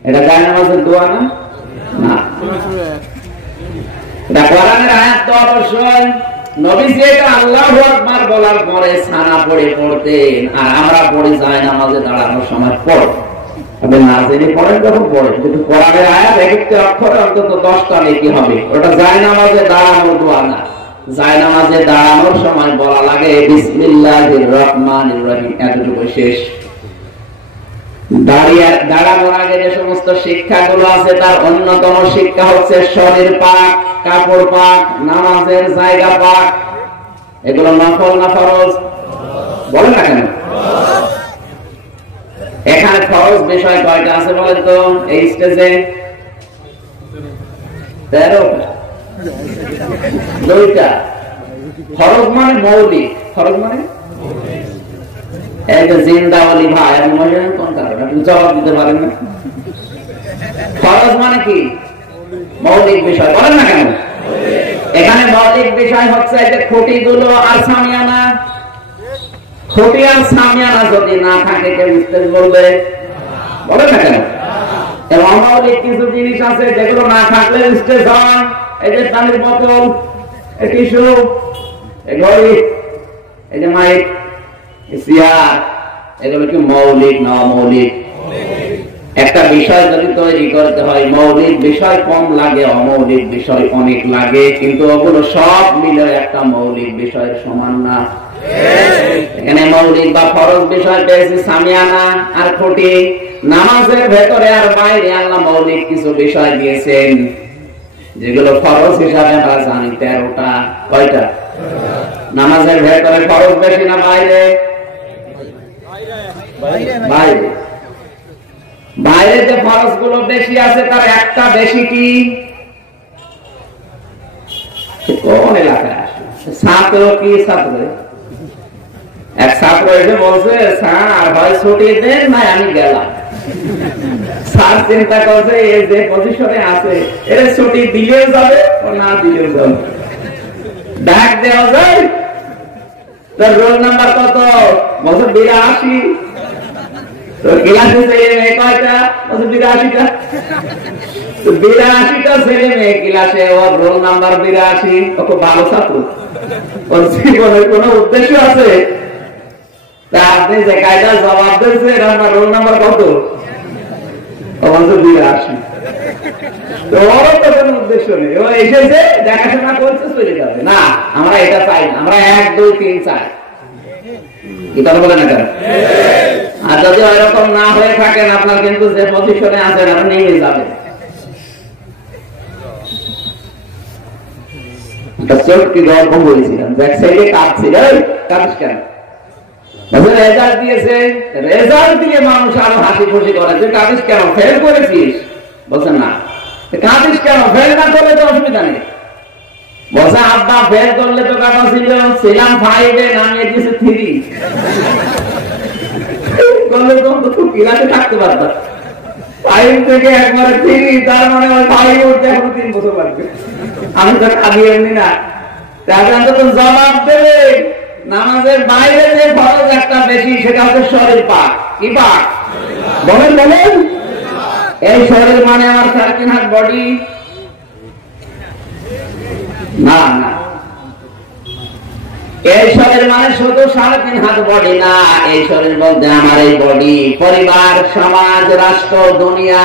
এটা যায় নামাজের দোয়া না? না, এটা কোরআনের আয়াত তো অবশ্যই। নবীজি এটা আল্লাহু আকবার বলার পরে সানা পড়ে পড়তেন, আর আমরা পড়ে যায় নামাজে দাঁড়ানোর সময় পড়। আপনি না জেনে পড়েন যখন পড়েন, কিন্তু কোরআনের আয়াত এক একটা অক্ষরে অন্তত 10টা নেকি হবে। ওটা যায় নামাজে দাঁড়ানোর দোয়া না। যায় নামাজে দাঁড়ানোর সময় বলা লাগে বিসমিল্লাহির রহমানির রহিম, এতটুকু শেষ। দাঁড়ানোর আগে যে সমস্ত শিক্ষাগুলো আছে, তার অন্যতম শিক্ষা হচ্ছে শরীর পাক, কাপড় পাক, নামাজের জায়গা পাক। এগুলো নফল না ফরজ? বলেন না কেন? এখানে ফরজ বিষয় কয়টা আছে বলেন তো? এই স্টেজে 13টা। 2টা ফরজ মানে মৌলিক। ফরজ মানে জিন্দাওয়ালি ভাই, আমি মনে কোন কারণে আপনি জবাব দিতে পারেন না। ফরজ মানে কি? মৌলিক বিষয়। বলেন না কেন? এখানে মৌলিক বিষয় হচ্ছে যে খুঁটিগুলো আর সামিয়ানা। খুঁটি আর সামিয়ানা যদি না থাকে কেউ স্টেজ বলবে? বলেন না কেন? এবং অমৌলিক কিছু জিনিস আছে যেগুলো না থাকলে স্টেজ হয়। এই যে পানির বোতল, এই টিস্যু, এই ঘড়ি, এই যে মাইক, চেয়ার, এগুলো কি মৌলিক না অমৌলিক? একটা বিষয় যদি তৈরি করতে হয়, মৌলিক বিষয় কম লাগে, অমৌলিক বিষয় অনেক লাগে, কিন্তু ওগুলো সব মিলে একটা মৌলিক বিষয়ের সমান না। এখানে মৌলিক বা ফরজ বিষয় পেয়েছি সামিয়ানা আর খুঁটি। নামাজের ভেতরে আর বাইরে আল্লাহ মৌলিক কিছু বিষয় দিয়েছেন, যেগুলো ফরজ হিসাবে আমরা জানি 13টা। কয়টা? নামাজের ভেতরে ফরজ বেশি না বাইরে? বাইরে। বাইরে যে ফরজ গুলো বেশি আছে তার একটা বেশি কি কোন এলাকায় আসে? ছাত্র কি ছাত্র? এক ছাত্র এসে বলছে, স্যার হয় ছুটি দেন না আমি গেলাম। স্যার চিন্তা করছে এই যে পজিশনে আছে এর ছুটি দিলেও যাবে ও না দিলেও যাবে, ডাক দেওয়া যায়। তার রোল নাম্বার কত? বছর 82। ক্লাসে ছেলে মেয়ে কয়টা? 82টা। 82টা ছেলে মেয়ে ক্লাসে, ওর রোল নাম্বার 82। ও খুব ভালো ছাত্র, ওর জীবনের কোন উদ্দেশ্য আছে? তা আপনি যে কায়দা জবাব দিয়েছেন আপনার রোল নাম্বার কত? ও বলছে 82। তো ওর তো কোনো উদ্দেশ্য নেই, ও এসেছে দেখাশোনা করছে চলে যাবে। না, আমরা এটা চাই না, আমরা 1 2 3 চাই। কি কথা বলেন না কেন? আর যদি ওইরকম না হয়ে থাকেন, আপনার কিন্তু যে পজিশনে আছেন আপনি নেমে যাবেন। কি গল্প বলেছিলাম, যে ছেলে কাঁদছিল, কাঁদিস কেন? রেজাল্ট দিয়েছে, রেজাল্ট দিয়ে মানুষ আরো হাসি খুশি করে, তুই কাঁদিস কেন? ফেল করেছিস? বলছেন না। কাঁদিস কেন? ফেল না করলে তো অসুবিধা নেই। বলছে আব্বা ফেল করলে তো কাটা ছিলাম 5 এ, নামিয়ে দিয়েছে 3 করলে তো ক্লাসে থাকতে পারতাম। 5 থেকে একবারে 3, তার মানে 5 উঠতে এখন 3 বছর লাগবে। আমি তো খালি এমনি না, তাহলে তো জবাব দেবে। নামাজের বাইরে যে ফরজ একটা বেশি, সেটা হচ্ছে শরীর পাক। কি পাক? বলেন বলেন। এই শরীর মানে আমার 3.5 হাত বডি না, না। এই শরীর মানে শুধু 3.5 হাত বডি না। এই শরীর বলতে আমার এই বডি, পরিবার, সমাজ, রাষ্ট্র, দুনিয়া।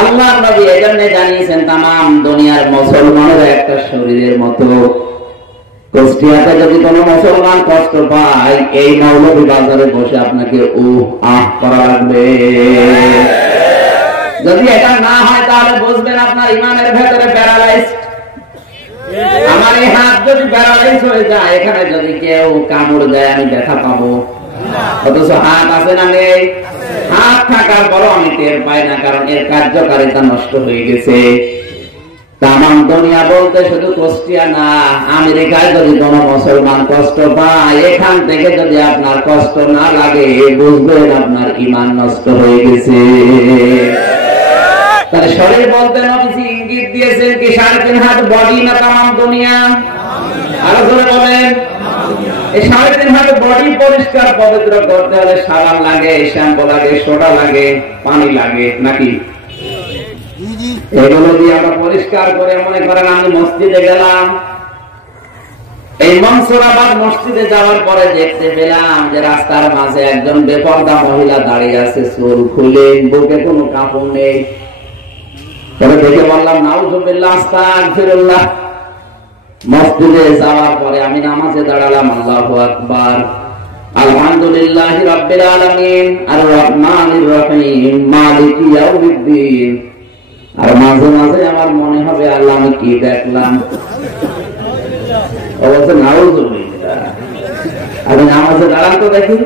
আল্লাহ নবী এজন্য জানিয়েছেন তামাম দুনিয়ার মুসলমানের একটা শরীরের মতো। কুষ্টিয়াতে যদি কোনো মুসলমান কষ্ট পায়, এই মৌলভী বাজারে বসে আপনাকে আহ করা লাগবে। যদি এটা না হয় তাহলে বুঝবেন আপনার ইমানের ভেতরে প্যারালাইজ। আমার এই হাত যদি প্যারালাইজ হয়ে যায়, এখানে যদি কেউ কামড় দেয় আমি ব্যথা পাবো, অথচ হাত আছে না নেই? হাত থাকার পরও আমি টের পাই না, কারণ এর কার্যকারিতা নষ্ট হয়ে গেছে। তামাম দুনিয়া বলতে শুধু কুষ্টিয়া না, আমেরিকায় যদি কোনো মুসলমান কষ্ট পায়, এখান থেকে যদি আপনার কষ্ট না লাগে, বুঝবেন আপনার ঈমান নষ্ট হয়ে গেছে। তাহলে শরীর বলতে নবীজি ইঙ্গিত দিয়েছেন কি 3.5 হাত বডি না তামাম দুনিয়া? আরো জোরে বলেন। এই 3.5 হাত বডি পরিষ্কার পবিত্র করতে হলে সাবান লাগে, শ্যাম্পু লাগে, সোডা লাগে, পানি লাগে, নাকি? এগুলো দিয়ে আমরা পরিষ্কার করে, মনে করেন আমি মসজিদে গেলাম, এই মনসুরাবাদ মসজিদে যাওয়ার পরে দেখতে পেলাম যে রাস্তার মাঝে একজন বেপরদা মহিলা দাঁড়িয়ে আছে, চুল খুলে, বুকে কোনো কাপড় নেই। তবে দেখে বললাম নাউজুবিল্লাহ, আস্তাগফিরুল্লাহ। মসজিদে যাওয়ার পরে আমি নামাজে দাঁড়ালাম, আল্লাহু আকবার, আলহামদুলিল্লাহি রাব্বিল আলামিন, আর রহমানির রহিম, মালিকি ইয়াউমিদ্দিন। আর মাঝে মাঝে আমার মনে হবে আল্লাহ আমি কি দেখলাম। অবশ্য নাউজুবিল্লাহ, আমি নামাজে দাঁড়ান তো দেখি।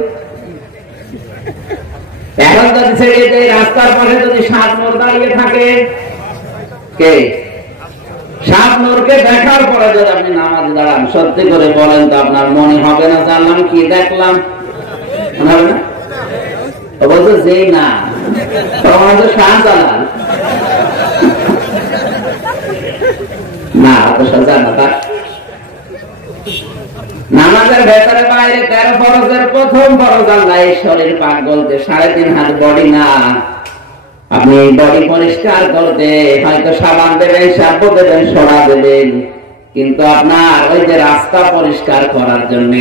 এখন যদি ছেড়ে যে রাস্তার পাশে যদি 7 নূর দাঁড়িয়ে থাকে, কে 7 নূরকে দেখার পরে যদি আপনি নামাজে দাঁড়ান, সত্যি করে বলেন তো আপনার মনে হবে না যে আল্লাহ আমি কি দেখলাম? মনে হবে না? অবশ্য যেই না তখন তো শাহজালাল না, তো সোজা না। তা নামাজের ভেতরে বাইরে 13 ফরজের প্রথম ফরজ আল্লাহ এই শরীর পাক বলতে 3.5 হাত বডি না। আপনি বডি পরিষ্কার করতে হয়তো সাবান দেবেন, শ্যাম্পু দেবেন, সোডা দেবেন, কিন্তু আপনার ওই যে রাস্তা পরিষ্কার করার জন্য,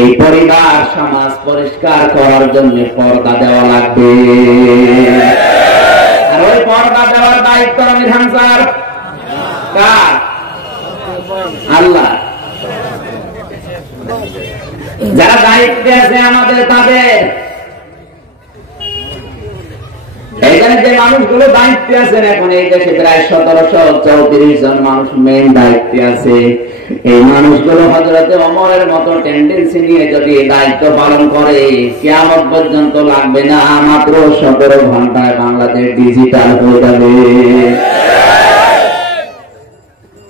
এই পরিবার সমাজ পরিষ্কার করার জন্য পর্দা দেওয়া লাগবে। আর ওই পর্দা দেওয়ার দায়িত্ব আমির হামজার। কার? আল্লাহ। যারা দায়িত্বে আছে আমাদের, তাদের এইখানে যে মানুষগুলো দায়িত্বে আছেন, এখন এই দেশে প্রায় 1734 জন মানুষ মেন দায়িত্বে আছে। এই মানুষগুলো হযরতে ওমরের মতো টেন্ডেন্সি নিয়ে যদি দায়িত্ব পালন করে, কিয়ামত পর্যন্ত লাগবে না, মাত্র 17 ঘন্টায় বাংলাদেশ ডিজিটাল হয়ে যাবে।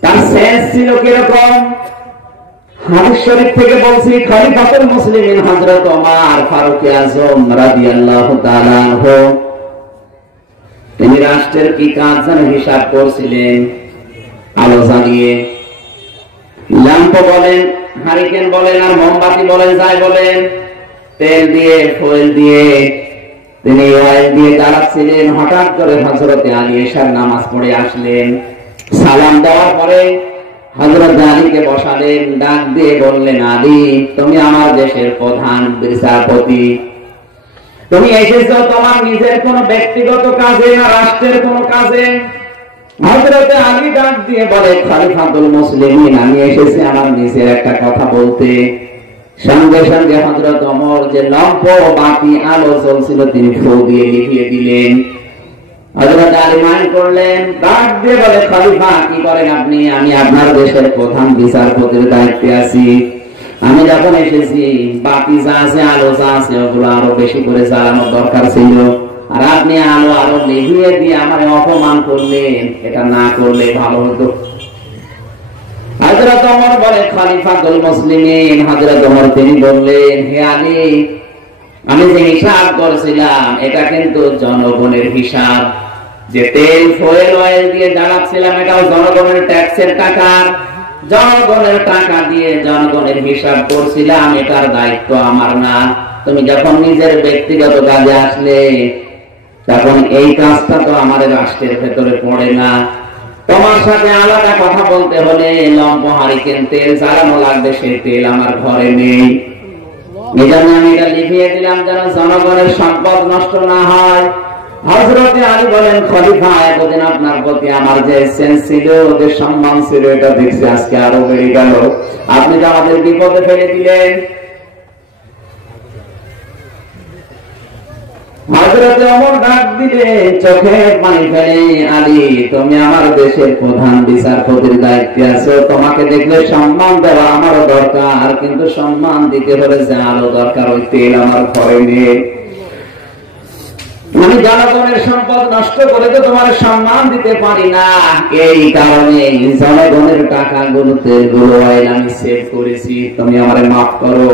তার শেষ ছিল কিরকম? হাদিস শরীফ থেকে বলছি, খলিফাতুল মুসলিমিন হযরত ওমর ফারুক আযম রাদিয়াল্লাহু তাআলা আনহু, তিনি রাষ্ট্রের কি কাজ যেন হিসাব করছিলেন। আলো জ্বালিয়ে, ল্যাম্প বলেন, হারিকেন বলেন, আর মোমবাতি বলেন, যাই বলেন, তেল দিয়ে, ফয়েল দিয়ে, তিনি অয়েল দিয়ে জ্বালাচ্ছিলেন। হঠাৎ করে হযরতে আলী এশার নামাজ পড়ে আসলেন। সালাম দেওয়ার পরে হযরত আলীকে বসালেন, ডাক দিয়ে বললেন, আলী, তুমি আমার দেশের প্রধান বিচারপতি, তুমি এসেছো তোমার নিজের কোন ব্যক্তিগত কাজে না রাষ্ট্রের কোন কাজে? হযরতে আলী ডাক দিয়ে বলে, খলিফাতুল মুসলিমিন, আমি এসেছি আমার নিজের একটা কথা বলতে। সঙ্গে সঙ্গে হযরত ওমর যে লম্প বাতি আলো জ্বলছিল তিনি ফু দিয়ে লিভিয়ে দিলেন। হযরত আলী মাইন্ড করলেন, ডাক দিয়ে বলে, খলিফা কি করেন আপনি? আমি আপনার দেশের প্রধান বিচারপতির দায়িত্বে আছি। আমি যখন এসেছি বাতি যা আছে, আলো যা আছে, ওগুলো আরো বেশি করে জ্বালানোর দরকার ছিল, আর আপনি আলো আরো নিভিয়ে দিয়ে আমার অপমান করলেন। এটা না করলে ভালো হতো। হযরত ওমর বলে, খলিফাতুল মুসলিমিন হযরত ওমর তিনি বললেন, হে আলী, আমি যে হিসাব করছিলাম এটা কিন্তু জনগণের হিসাব। যে তেল, ফয়েল, অয়েল দিয়ে জ্বালাচ্ছিলাম, এটাও জনগণের ট্যাক্সের টাকা। জনগণের টাকা দিয়ে জনগণের হিসাব করছিলাম, এটার দায়িত্ব আমার না। তুমি যখন নিজের ব্যক্তিগত কাজে আসলে, তখন এই কাজটা তো আমার রাষ্ট্রের ভেতরে পড়ে না। তোমার সাথে আলাদা কথা বলতে হলে লম্ব হারিকেন তেল জ্বালানো লাগবে, সেই তেল আমার ঘরে নেই। এজন্য আমি এটা লিখিয়ে দিলাম যেন জনগণের সম্পদ নষ্ট না হয়। হযরতে আলী বলেন, খলিফা, এতদিন আপনার প্রতি আমার যে সেন্স ছিল, যে সম্মান ছিল, এটা দেখছি আজকে আরো বেড়ে গেল। আপনি তো আমাদের বিপদে ফেলে দিলেন। হযরতে ওমর ডাক দিলে চোখে পানি ফেলে, আলী, তুমি আমার দেশের প্রধান বিচারপতির দায়িত্বে আছো, তোমাকে দেখলে সম্মান দেওয়া আমারও দরকার, কিন্তু সম্মান দিতে হলে যে আলো দরকার, ওই তেল আমার ঘরে নেই। আমি জনগণের সম্পদ নষ্ট করে তো তোমার সম্মান দিতে পারি না। এই কারণে জনগণের টাকাগুলো, তেলগুলো, অয়েল আমি সেভ করেছি, তুমি আমারে মাফ করো।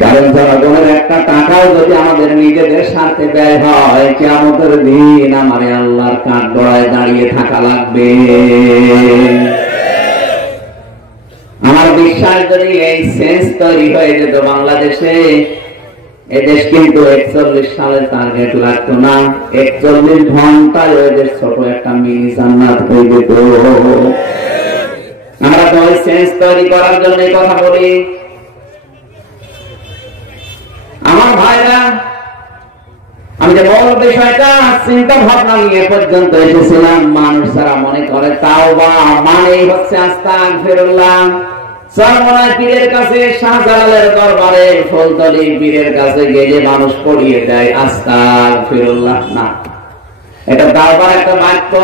কারণ জনগণের একটা টাকাও যদি আমাদের নিজেদের স্বার্থে ব্যয় হয়, কিয়ামতের দিন আমার আল্লাহর কাঠগড়ায় দাঁড়িয়ে থাকা লাগবে। আমার বিশ্বাস যদি এই সেন্স তৈরি হয়ে যেত বাংলাদেশে, এদেশ কিন্তু 41 সালের টার্গেট লাগতো না, 41 ঘন্টায় এদের ছোট একটা মিনি জান্নাত হয়ে যেত। আমরা তো ওই সেন্স তৈরি করার জন্য এই কথা বলি। আমার ভাইরা, আমি যে বড় বিষয়টা চিন্তা ভাবনা নিয়ে পর্যন্ত এসেছিলাম, মানুষ যারা মনে করে তাওবা মানেই হচ্ছে আস্তাগফিরুল্লাহ, চরমনায় পীরের কাছে, শাহজালালের দরবারে ফুলতলি পীরের কাছে গেলে মানুষ পড়িয়ে দেয় আস্তাগফিরুল্লাহ, না, এটা তাওবার একটা বাক্য।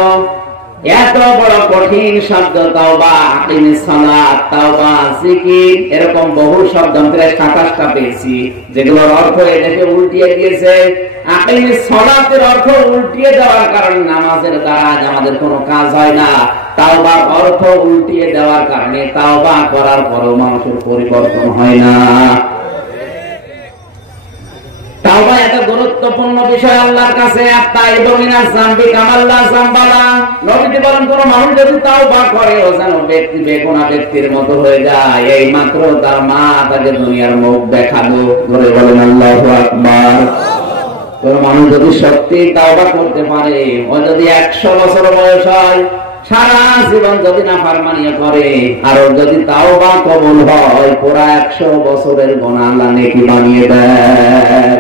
এত বড় কঠিন শব্দ তাওবা, আকিমিস সালাত, তাওবা, জিকির, এরকম বহু শব্দ প্রায় 27টা পেয়েছি, যেগুলোর অর্থ এটাকে উল্টিয়ে দিয়েছে। আকিমিস সালাতের অর্থ উল্টিয়ে দেওয়ার কারণে নামাজের দ্বারা আমাদের কোনো কাজ হয় না। তাওবার অর্থ উল্টিয়ে দেওয়ার কারণে তাওবা করার পরও মানুষের পরিবর্তন হয় না। তাওবা একটা গুরুত্বপূর্ণ বিষয় আল্লাহর কাছে। আত-তাইবু মিনাজ যামবি কামাল্লা যামবালা, নবীজি বলেন, কোন মানুষ যদি তাওবা করে, ও যেন ব্যক্তি বেগুনা ব্যক্তির মতো হয়ে যায়। এই মাত্র তার মা তাকে দুনিয়ার মুখ দেখালো। ধরে বলেন আল্লাহু আকবার। কোন মানুষ যদি সত্যি তাওবা করতে পারে, ও যদি 100 বছর বয়স হয়, সারা জীবন যদি নাফরমানি করে আর যদি তাওবা কবুল হয় পুরা 100 বছরের গুনাহ আল্লাহ নেকি বানিয়ে দেয়।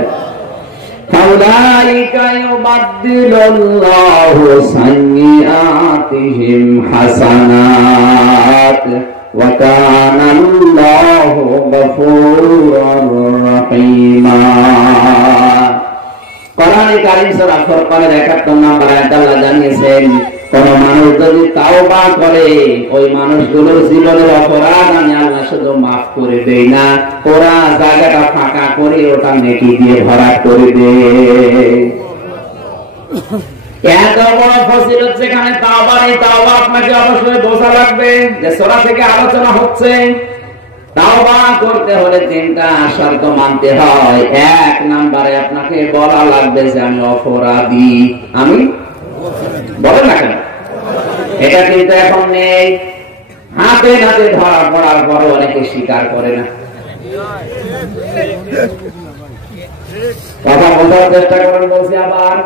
ফাউলাইকা ইউবাদদিলুল্লাহু সাইয়্যাতিহিম হাসানাত ওয়া কানাল্লাহু গফুরুর রহিমা। কোরআনে কারীম সূরা ফুরকানের 71 নম্বর আয়াতে আল্লাহ জানিয়েছেন, কোন মানুষ যদি তাওবা করে ওই মানুষগুলোর জীবনের অপরাধ আমি আল্লাহ শুধু মাফ করে দেই না, ওরা জায়গাটা ফাঁকা করে ওটা নেকি দিয়ে ভরাট করে দেয়। এত বড় ফজিলত যেখানে তাওবা নেই, তাওবা আপনাকে অবশ্যই বোঝা লাগবে যে সূরা থেকে আলোচনা হচ্ছে। তাওবা করতে হলে 3টা শর্ত মানতে হয়। 1 নম্বরে আপনাকে বলা লাগবে যে আমি অপরাধী। আমি বলে না কেন? এটা কিন্তু এখন নেই। হাতে নাতে ধরা পড়ার পরও অনেকে স্বীকার করে না। কথা বলার চেষ্টা করেন, বলছি আবার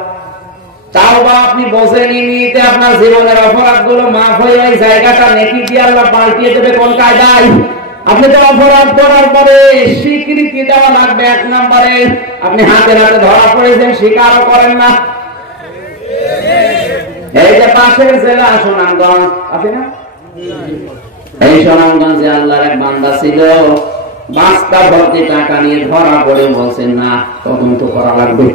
তাওবা আপনি বোঝেন নিতে আপনার জীবনের অপরাধগুলো মাফ হয়ে ওই জায়গাটা নেকি দিয়ে আল্লাহ পাল্টিয়ে দেবে কোন কায়দায়? আপনি তো অপরাধ করার পরে স্বীকৃতি দেওয়া লাগবে। 1 নম্বরে আপনি হাতে নাতে ধরা পড়েছেন, স্বীকারও করেন না। এই যে পাশের জেলা সুনামগঞ্জ আছে না, এই সুনামগঞ্জে আল্লাহর এক বান্দা ছিল, বস্তা ভর্তি টাকা নিয়ে ধরা পড়ে বলছেন না তদন্ত করা লাগবে।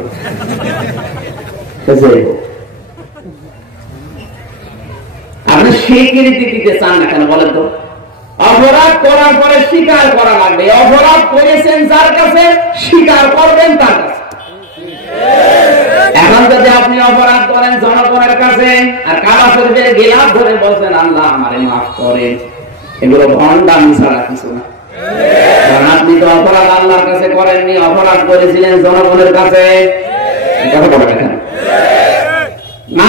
আপনি স্বীকৃতি দিতে চান না কেন বলেন তো? অপরাধ করার পরে স্বীকার করা লাগবে। অপরাধ করেছেন যার কাছে, স্বীকার করবেন তার কাছে। এখন যদি আপনি অপরাধ করেন জনগণের কাছে আর কাবা শরীফের গিলাফ ধরে বলছেন আল্লাহ আমারে মাফ করেন, এগুলো ভণ্ডামি ছাড়া কিছু না। কারণ আপনি তো অপরাধ আল্লাহর কাছে করেননি, অপরাধ করেছিলেন জনগণের কাছে।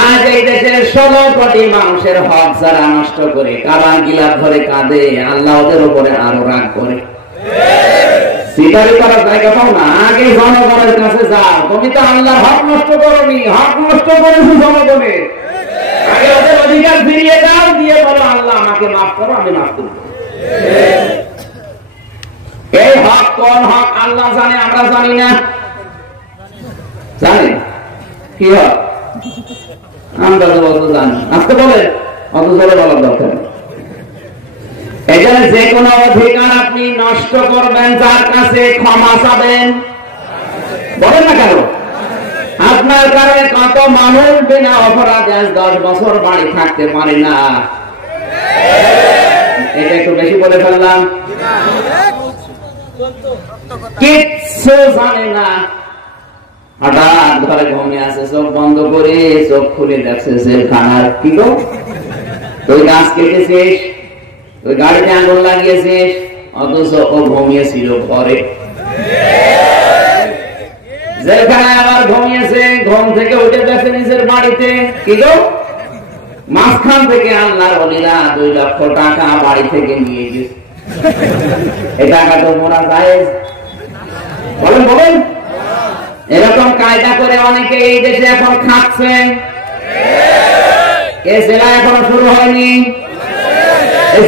আজ এই দেশের 16 কোটি মানুষের হক যারা নষ্ট করে কাবার গিলাফ ধরে কাঁদে, আল্লাহ ওদের উপরে আরো রাগ করে। স্বীকার করার জায়গা পাও না, আগে জনগণের কাছে যাও। তুমি তো আল্লাহর হক নষ্ট করোনি, হক নষ্ট করেছো জনগণের। আগে ওদের অধিকার ফিরিয়ে দাও, দিয়ে বলো আল্লাহ আমাকে মাফ করো, আমি মাফ করব। এই হক কোন হক আল্লাহ জানে, আমরা জানি না। জানি কি হক আমরা তো জানি, আজকে বলে অত জোরে বলার দরকার। এখানে যে কোনো অধিকার আপনি নষ্ট করবেন, যার কাছে ক্ষমা চাবেন, বলেন না কেন? আপনার কারণে কত মানুষ বিনা অপরাধে 10 বছর বাড়ি থাকতে পারে না। এটা একটু বেশি বলে ফেললাম। কিচ্ছু জানে না, হঠাৎ ঘরে ঘুমিয়ে আছে, চোখ বন্ধ করে চোখ খুলে দেখছে জেলখানার। কি গো, তুই গাছ কেটেছিস, তুই গাড়িতে আগুন লাগিয়েছিস, অথচ ও ঘুমিয়েছিল ঘরে। জেলখানায় আবার ঘুমিয়েছে, ঘুম থেকে উঠে দেখছে নিজের বাড়িতে। কি গো, মাঝখান থেকে আল্লাহর ওলিরা 2 লক্ষ টাকা বাড়ি থেকে নিয়ে গেছে। এই টাকা তো মোরা যায়, বলেন বলেন। এরকম কায়দা করে অনেকে এই দেশে এখন খাচ্ছে। এ জেলা এখনো শুরু হয়নি।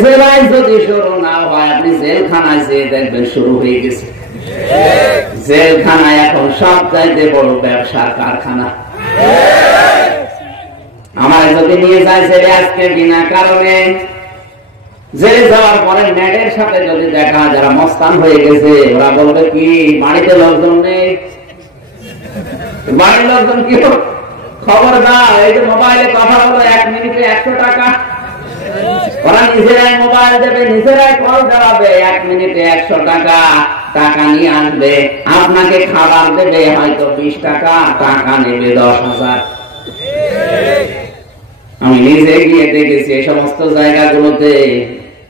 জেলায় যদি শুরু না হয়, আপনি জেলখানায় যেয়ে দেখবেন শুরু হয়ে গেছে। জেলখানায় এখন সব চাইতে বড় ব্যবসার কারখানা। আমার যদি নিয়ে যায় জেলে আজকে বিনা কারণে, জেলে যাওয়ার পরে ম্যাডের সাথে যদি দেখা, যারা মস্তান হয়ে গেছে ওরা বলবে কি বাড়িতে লোকজন নেই, বাড়ির লোকজন কি খবর দাও, এই যে মোবাইলে কথা বলো 1 মিনিটে 100 টাকা। ওরা নিজেরাই মোবাইল দেবে, নিজেরাই কল দেওয়াবে, 1 মিনিটে 100 টাকা। টাকা নিয়ে আসবে, আপনাকে খাবার দেবে হয়তো 20 টাকা, টাকা নেবে 10,000। আমি নিজে গিয়ে দেখেছি এই সমস্ত জায়গাগুলোতে,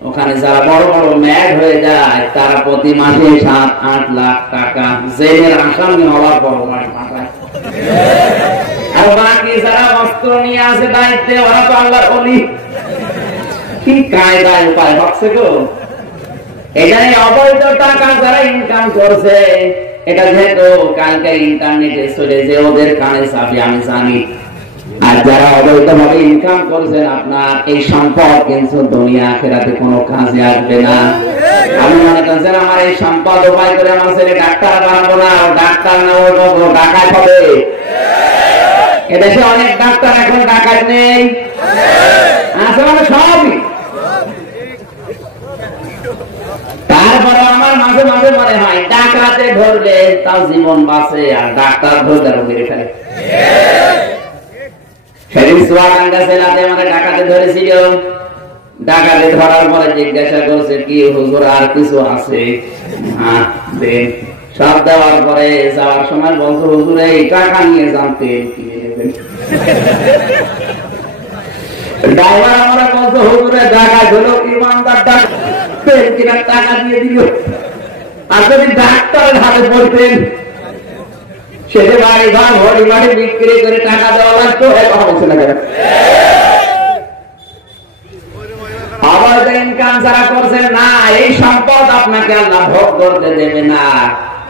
ওখানে যারা বড় বড় ম্যাড হয়ে যায় তারা প্রতি মাসে 7-8 লাখ টাকা জেলের আসামি হওয়ার পর পাঠায়। আর বাকি যারা অস্ত্র নিয়ে আসে দায়িত্বে, ওরা তো আল্লাহর ওলি। কি কায়দায় উপায় হচ্ছে গো। এখানে অবৈধ টাকা যারা ইনকাম করছে, এটা যেহেতু কালকে ইন্টারনেটে চলে যে ওদের কানে চাবি আমি জানি। আর যারা অবৈধভাবে ইনকাম করছেন আপনার এই সম্পদ কিন্তু দুনিয়া আখিরাতে কোনো কাজে আসবে না। আমি মনে করছেন আমার এই সম্পদ উপায় করে আমার ছেলে ডাক্তার বানাবো না, ডাক্তার না ও ডাকাত হবে। এদেশে অনেক ডাক্তার এখন ডাকাত নেই, আছে মানে সবই। তারপরে আমার মাঝে মাঝে মনে হয় ডাকাতে ধরলে তাও জীবন বাঁচে, আর ডাক্তার ধরলে আরো মেরে ফেলে। সেদিন সোয়াগাঙ্গা জেলাতে আমাদের ডাকাতে ধরেছিল। ডাকাতে ধরার পরে জিজ্ঞাসা করছে কি হুজুর আর কিছু আছে? সব দেওয়ার পরে যাওয়ার সময় বলছো হুজুর এই টাকা নিয়ে জানতে ড্রাইভার আমরা বলছো হুজুরে ডাকাত হলো ইমানদার ডাক্তার কিনা টাকা দিয়ে দিল। আর যদি ডাক্তারের হাতে পড়তেন সেটা বাড়ি ঘর ঘড়ি মাটি বিক্রি করে টাকা দেওয়া লাগতো, কথা বলছে না কেন? অবৈধ ইনকাম যারা করছেন না, এই সম্পদ আপনাকে আল্লাহ ভোগ করতে দেবে না।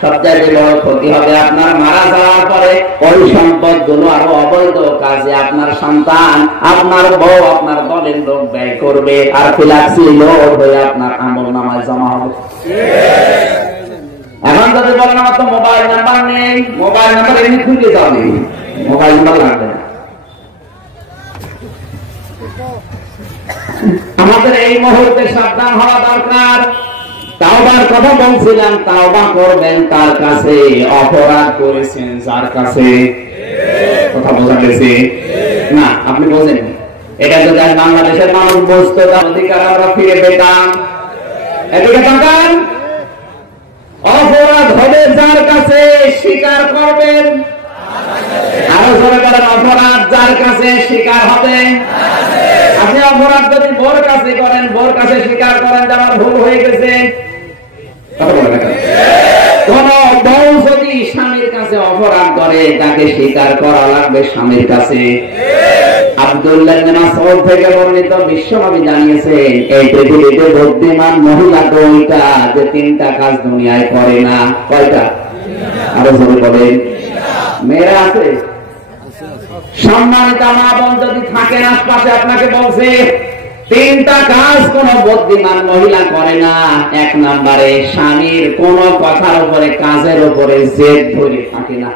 সবচেয়ে বড় ক্ষতি হবে আপনার মারা যাওয়ার পরে ওই সম্পদ গুলো আরো অবৈধ কাজে আপনার সন্তান, আপনার বউ, আপনার দলের লোক ব্যয় করবে, আর ফিলাক্সি লোড হয়ে আপনার আমল নামায় জমা হবে। এখন যদি বলেন আমার তো মোবাইল নাম্বার নেই, মোবাইল নাম্বার এমনি খুঁজে যাবে, মোবাইল নাম্বার লাগবে না। আমাদের এই মুহূর্তে সাবধান হওয়া দরকার। তাওবার কথা বলছিলাম, তাওবা করবেন তার কাছে, অপরাধ করেছেন যার কাছে। কথা বোঝা গেছে না? আপনি বোঝেন এটা যদি বাংলাদেশের মানুষ বুঝতো তার অধিকার আমরা ফিরে পেতাম। এদিকে তাকান, অপরাধ হবে যার কাছে, স্বীকার করবেন। আরো জোরে বলেন, অপরাধ যার কাছে স্বীকার হবে। আপনি অপরাধ যদি বোর কাছে করেন, বোর কাছে স্বীকার করেন যে আমার ভুল হয়ে গেছে। কোন বউ যদি স্বামীর কাছে অপরাধ করে তাকে স্বীকার করা লাগবে স্বামীর কাছে। আব্দুল্লাহ ইবনে মাসউদ থেকে বর্ণিত, বিশ্বনবী জানিয়েছেন এই পৃথিবীতে বুদ্ধিমান মহিলা তো ওইটা যে তিনটা কাজ দুনিয়ায় করে না। কয়টা? আরো জোরে বলেন। মেয়েরা আছে? সম্মানিত মা বোন যদি থাকেন আশপাশে, আপনাকে বলছে তিনটা কাজ কোন বুদ্ধিমান মহিলা করে না। এক নম্বরে স্বামীর কোন কথার উপরে, কাজের উপরে জেদ ধরে থাকে না।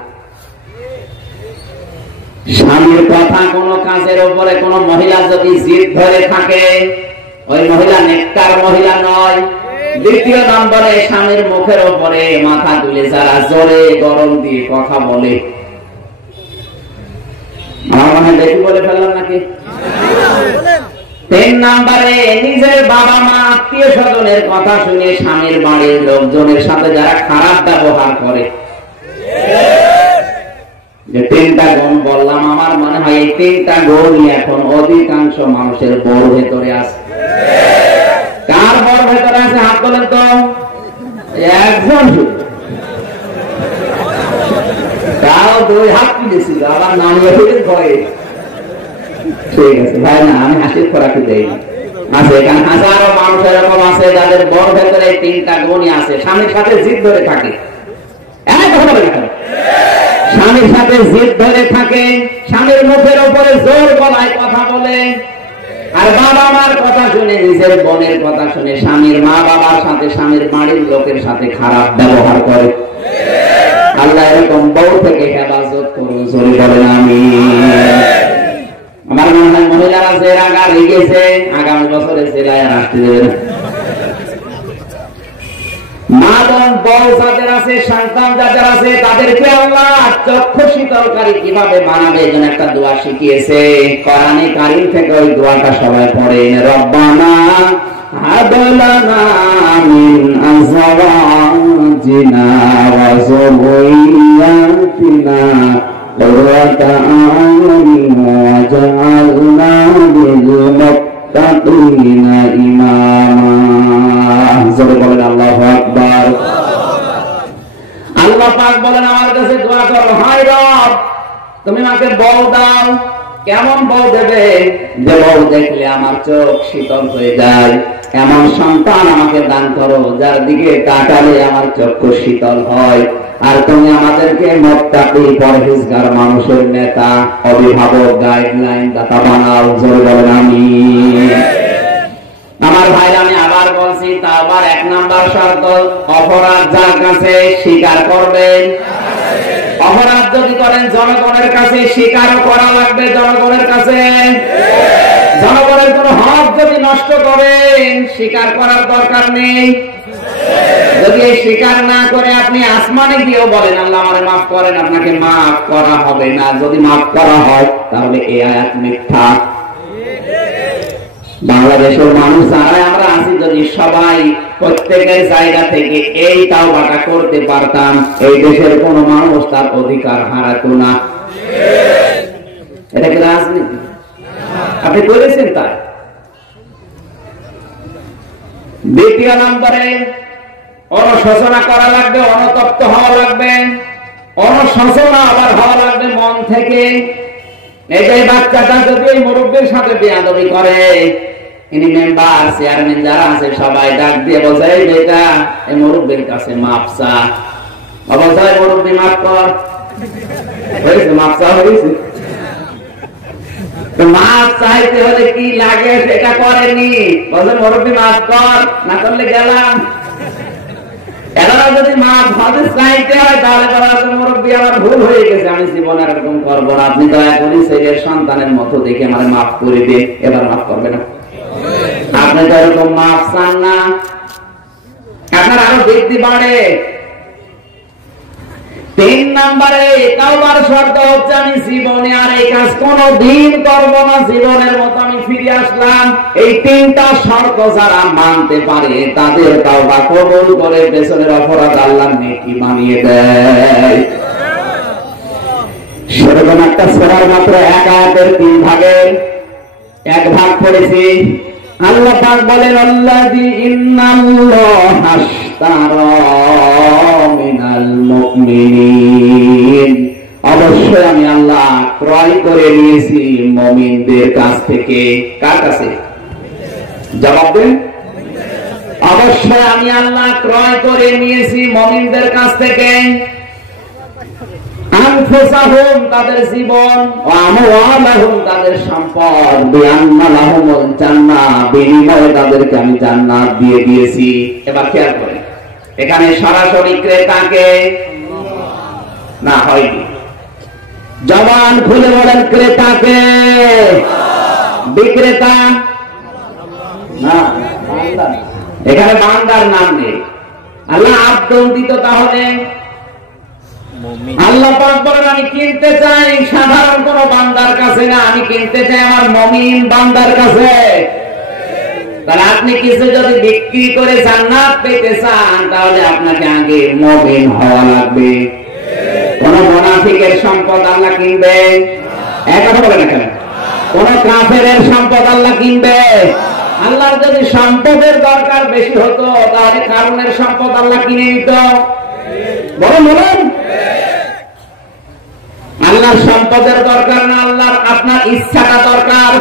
স্বামীর কথা কোন কাজের উপরে কোন মহিলা যদি জেদ ধরে থাকে, ওই মহিলা নেককার মহিলা নয়। দ্বিতীয় নম্বরে স্বামীর মুখের উপরে মাথা তুলে যারা জোরে গরম দিয়ে কথা বলে। আমার মনে হয় বেশি বলে ফেললাম নাকি? তিন নম্বরে নিজের বাবা মা আত্মীয় স্বজনের কথা শুনে স্বামীর বাড়ির লোকজনের সাথে যারা খারাপ ব্যবহার করে। যে তিনটা গুণ বললাম, আমার মনে হয় এই তিনটা গুণই এখন অধিকাংশ মানুষের বড় ভেতরে আছে। কার বড় ভেতরে আছে হাত তোলেন তো। একজন শুধু, তাও দুই হাত তুলেছিল, আবার নামিয়ে ফেলে ভয়ে। ঠিক আছে ভাই, না আমি হাসির খোরাকি দেই আছে। এখানে হাজারো মানুষ এরকম আছে যাদের বড় ভেতরে তিনটা গুণই আছে। স্বামীর সাথে জিদ ধরে থাকে, স্বামীর সাথে জিদ ধরে থাকে, স্বামীর মুখের উপরে জোর গলায় কথা বলে, আর বাবা মার কথা শুনে, নিজের বোনের কথা শুনে স্বামীর মা বাবার সাথে, স্বামীর বাড়ির লোকের সাথে খারাপ ব্যবহার করে। আল্লাহ এরকম বউ থেকে হেফাজত করুন, জোরে বলেন আমিন। আমার মনে হয় মহিলারা যে রাগা লেগেছে আগামী বছরে জেলায় আর আসতে দেবে না। মা বোন বউ যাদের আছে, সন্তান যাদের আছে, তাদেরকে আল্লাহ চক্ষু শীতলকারী কিভাবে বানাবে এই জন্য একটা দোয়া শিখিয়েছে। কোরআনে কারীম থেকে ওই দোয়াটা সবাই পড়েন। রব্বানা হাব লানা মিন আজওয়াজিনা ওয়া যুররিয়াতিনা قرة أعين واجعلنا للمتقين إماما। জোরে বলেন আল্লাহু আকবার। আল্লাহ পাক বলেন আমার কাছে দোয়া করো, হায় রব তুমি আমাকে বউ দাও। কেমন বউ দেবে? যে বউ দেখলে আমার চোখ শীতল হয়ে যায়, এমন সন্তান আমাকে দান করো যার দিকে তাকালে আমার চক্ষু শীতল হয়। আর তুমি আমাদেরকে মুত্তাকি পরহেজগার মানুষের নেতা, অভিভাবক, গাইডলাইন দাতা বানাও। জোরে বলেন আমিন। আমার ভাই, আমি আবার বলছি, তা আবার 1 নাম্বার শর্ত, অপরাধ যার কাছে স্বীকার করবেন। অপরাধ যদি করেন জনগণের কাছে স্বীকারও করা লাগবে। জনগণের কাছে জনগণের কোন হক যদি নষ্ট করেন স্বীকার করার দরকার নেই। যদি এই স্বীকার না করে আপনি আসমানে গিয়েও বলেন আল্লাহ আমারে মাফ করেন, আপনাকে মাফ করা হবে না। যদি মাফ করা হয় তাহলে এই আয়াত মিথ্যা। বাংলাদেশের মানুষ যারা আমরা আছি, যদি সবাই প্রত্যেকের জায়গা থেকে এই তাওবাটা করতে পারতাম, এই দেশের কোন মানুষ তার অধিকার হারাতো না। এটা কি রাজনীতি? আপনি করেছেন তাই। দ্বিতীয় নম্বরে অনুশোচনা করা লাগবে, অনুতপ্ত হওয়া লাগবে। অনুশোচনা আবার হওয়া লাগবে মন থেকে। এই যে বাচ্চাটা যদি এই মুরব্বীর সাথে বেয়াদবি করে, ইনি মেম্বার চেয়ারম্যান যারা আছে সবাই ডাক দিয়ে বলছে, এই বেটা এই মুরব্বীর কাছে মাপ চা। অবস্থায় মুরব্বী মাপ কর, হয়েছে মাপ চা হয়েছে। মাপ চাইতে হলে কি লাগে সেটা করেনি, বলছে মুরব্বী মাপ কর, না করলে গেলাম। এরা যদি মাপ হতে চাইতে হয় তাহলে মুরব্বী আমার ভুল হয়ে গেছে, আমি জীবনে এরকম করবো না, আপনি দয়া করি ছেলের সন্তানের মতো দেখে আমার মাফ করে দিয়ে এবার মাফ করবে না। আপনি তো এরকম মাফ চান না, আপনার আরো বৃদ্ধি বাড়ে। 3 নম্বরে তাওবার শর্ত হচ্ছে আমি জীবনে আর এই কাজ কোনদিন করবো না, জীবনের মতো আমি ফিরে আসলাম। এই 3টা শর্ত যারা মানতে পারে তাদের তাওবা কবুল করে পেছনের অপরাধ আল্লাহ নেকি বানিয়ে দেয়। সেরকম একটা সূরার মাত্র 1 আয়াতের 3 ভাগের 1 ভাগ পড়েছি। আল্লাহ পাক বলেন, আল্লাযী ইন্নাল্লাহা আশতারা মিনাল মুমিনিন, অবশ্যই আমি আল্লাহ ক্রয় করে নিয়েছি মুমিনদের কাছ থেকে। কার কাছে? জবাব দেন। অবশ্যই আমি আল্লাহ ক্রয় করে নিয়েছি মুমিনদের কাছ থেকে। আনফুসাহুম, তাদের জীবন, ওয়া আমওয়ালাহুম, তাদের সম্পদ, বিআন্না লাহুমুল জান্নাহ, বিনিময়ে তাদেরকে আমি জান্নাত দিয়ে দিয়েছি। এবার খেয়াল করেন, এখানে সরাসরি ক্রেতাকে না হয়নি। জবান খুলে বলেন ক্রেতাকে। বিক্রেতা না, এখানে বান্দার নাম নেই। আল্লাহ আব্দুল দিত, তাহলে আল্লাহ পাক বলেন আমি কিনতে চাই সাধারণ কোন বান্দার কাছে না, আমি কিনতে চাই আমার মুমিন বান্দার কাছে। তাহলে আপনি কিছু যদি বিক্রি করে জান্নাত পেতে চান তাহলে আপনাকে আগে মুমিন হওয়া লাগবে। কোন মুনাফিকের সম্পদ আল্লাহ কিনবে? এক কথা বলেন কেন? কোন কাফেরের সম্পদ আল্লাহ কিনবে? আল্লাহর যদি সম্পদের দরকার বেশি হতো তাহলে কারণের সম্পদ আল্লাহ কিনে নিত। বলেন বলেন, আল্লাহর সম্পদের দরকার না, আল্লাহর আপনার ইচ্ছাটা দরকার।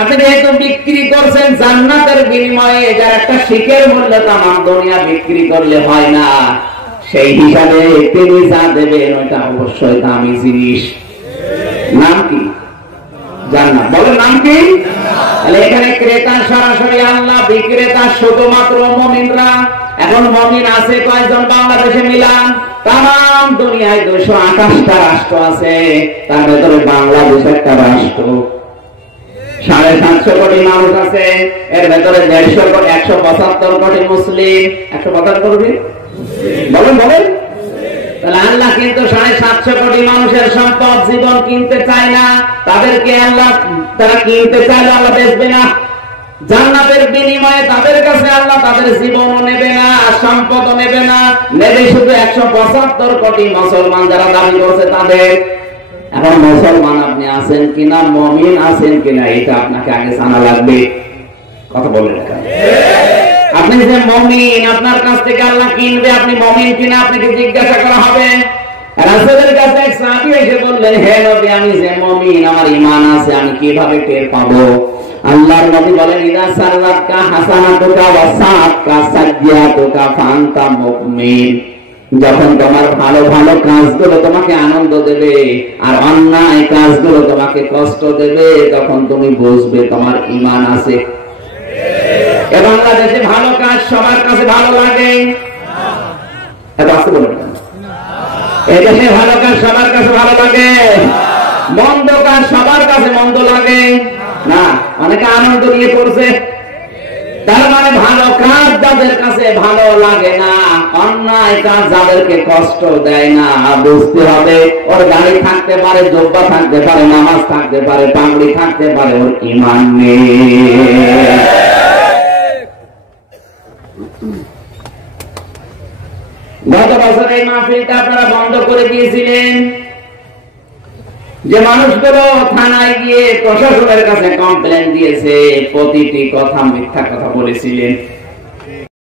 আপনি যেহেতু বিক্রি করছেন জান্নাতের বিনিময়ে, যার একটা শিখের মূল্য তামাম দুনিয়া বিক্রি করলে হয় না, সেই হিসাবে তিনি যা দেবেন ওটা অবশ্যই দামি জিনিস। নাম কি? জান্নাত। বলেন নাম কি? তাহলে এখানে ক্রেতা সরাসরি আল্লাহ, বিক্রেতা শুধুমাত্র মুমিনরা। এখন মুমিন আছে কয়জন বাংলাদেশে মিলান? তাম দুনিয়ায় 228টা রাষ্ট্র আছে, তার ভেতরে বাংলাদেশ একটা রাষ্ট্র। 750 কোটি মানুষ আছে, এর ভেতরে 150 কোটি 175 কোটি মুসলিম। 175 কোটি বলেন বলেন। তাহলে আল্লাহ কিন্তু 750 কোটি মানুষের সম্পদ জীবন কিনতে চায় না। তাদেরকে আল্লাহ, তারা কিনতে চাইলে আল্লাহ বেচবে না। জান্নাতের বিনিময়ে তাদের কাছে আল্লাহ তাদের জীবনও নেবে না, সম্পদও নেবে না, নেবে শুধু 175 কোটি মুসলমান যারা দাবি করছে তাদের। এখন মুসলমান আপনি আছেন কিনা, মুমিন আছেন কিনা, এটা আপনাকে আগে জানা লাগবে। কথা বলেন, আপনি যে মুমিন, আপনার কাছ থেকে আল্লাহ কিনবে, আপনি মুমিন কিনা আপনাকে জিজ্ঞাসা করা হবে। রাসূলের কাছে এক সাহাবী এসে বললেন, হে নবী, আমি যে মুমিন, আমার ঈমান আছে, আমি কিভাবে টের পাবো? আল্লাহর নবী বলেন ইদা সাররাতকা হাসানাতুকা ওয়া সাআতকা সাজ্জিয়াতুকা ফাআনতা মুমিন। যখন তোমার ভালো ভালো কাজগুলো তোমাকে আনন্দ দেবে আর অন্যায় কাজগুলো তোমাকে কষ্ট দেবে, তখন তুমি বুঝবে তোমার ঈমান আছে। এ বাংলাদেশে ভালো কাজ সবার কাছে ভালো লাগে এত আসতে বলেন না। এই দেশে ভালো কাজ সবার কাছে ভালো লাগে, মন্দ কাজ সবার কাছে মন্দ লাগে না। অনেকে আনন্দ নিয়ে পড়ছে, তার মানে ভালো কাজ যাদের কাছে ভালো লাগে না, অন্যায় কাজ যাদেরকে কষ্ট দেয় না, বুঝতে হবে ওর গাড়ি থাকতে পারে, জুব্বা থাকতে পারে, নামাজ থাকতে পারে, পাগড়ি থাকতে পারে, ওর ঈমান নেই। গত বছর এই মাহফিলটা আপনারা বন্ধ করে দিয়েছিলেন, যে মানুষগুলো থানায় গিয়ে প্রশাসনের কাছে কমপ্লেন দিয়েছে, প্রতিটি কথা মিথ্যা কথা বলেছিলেন।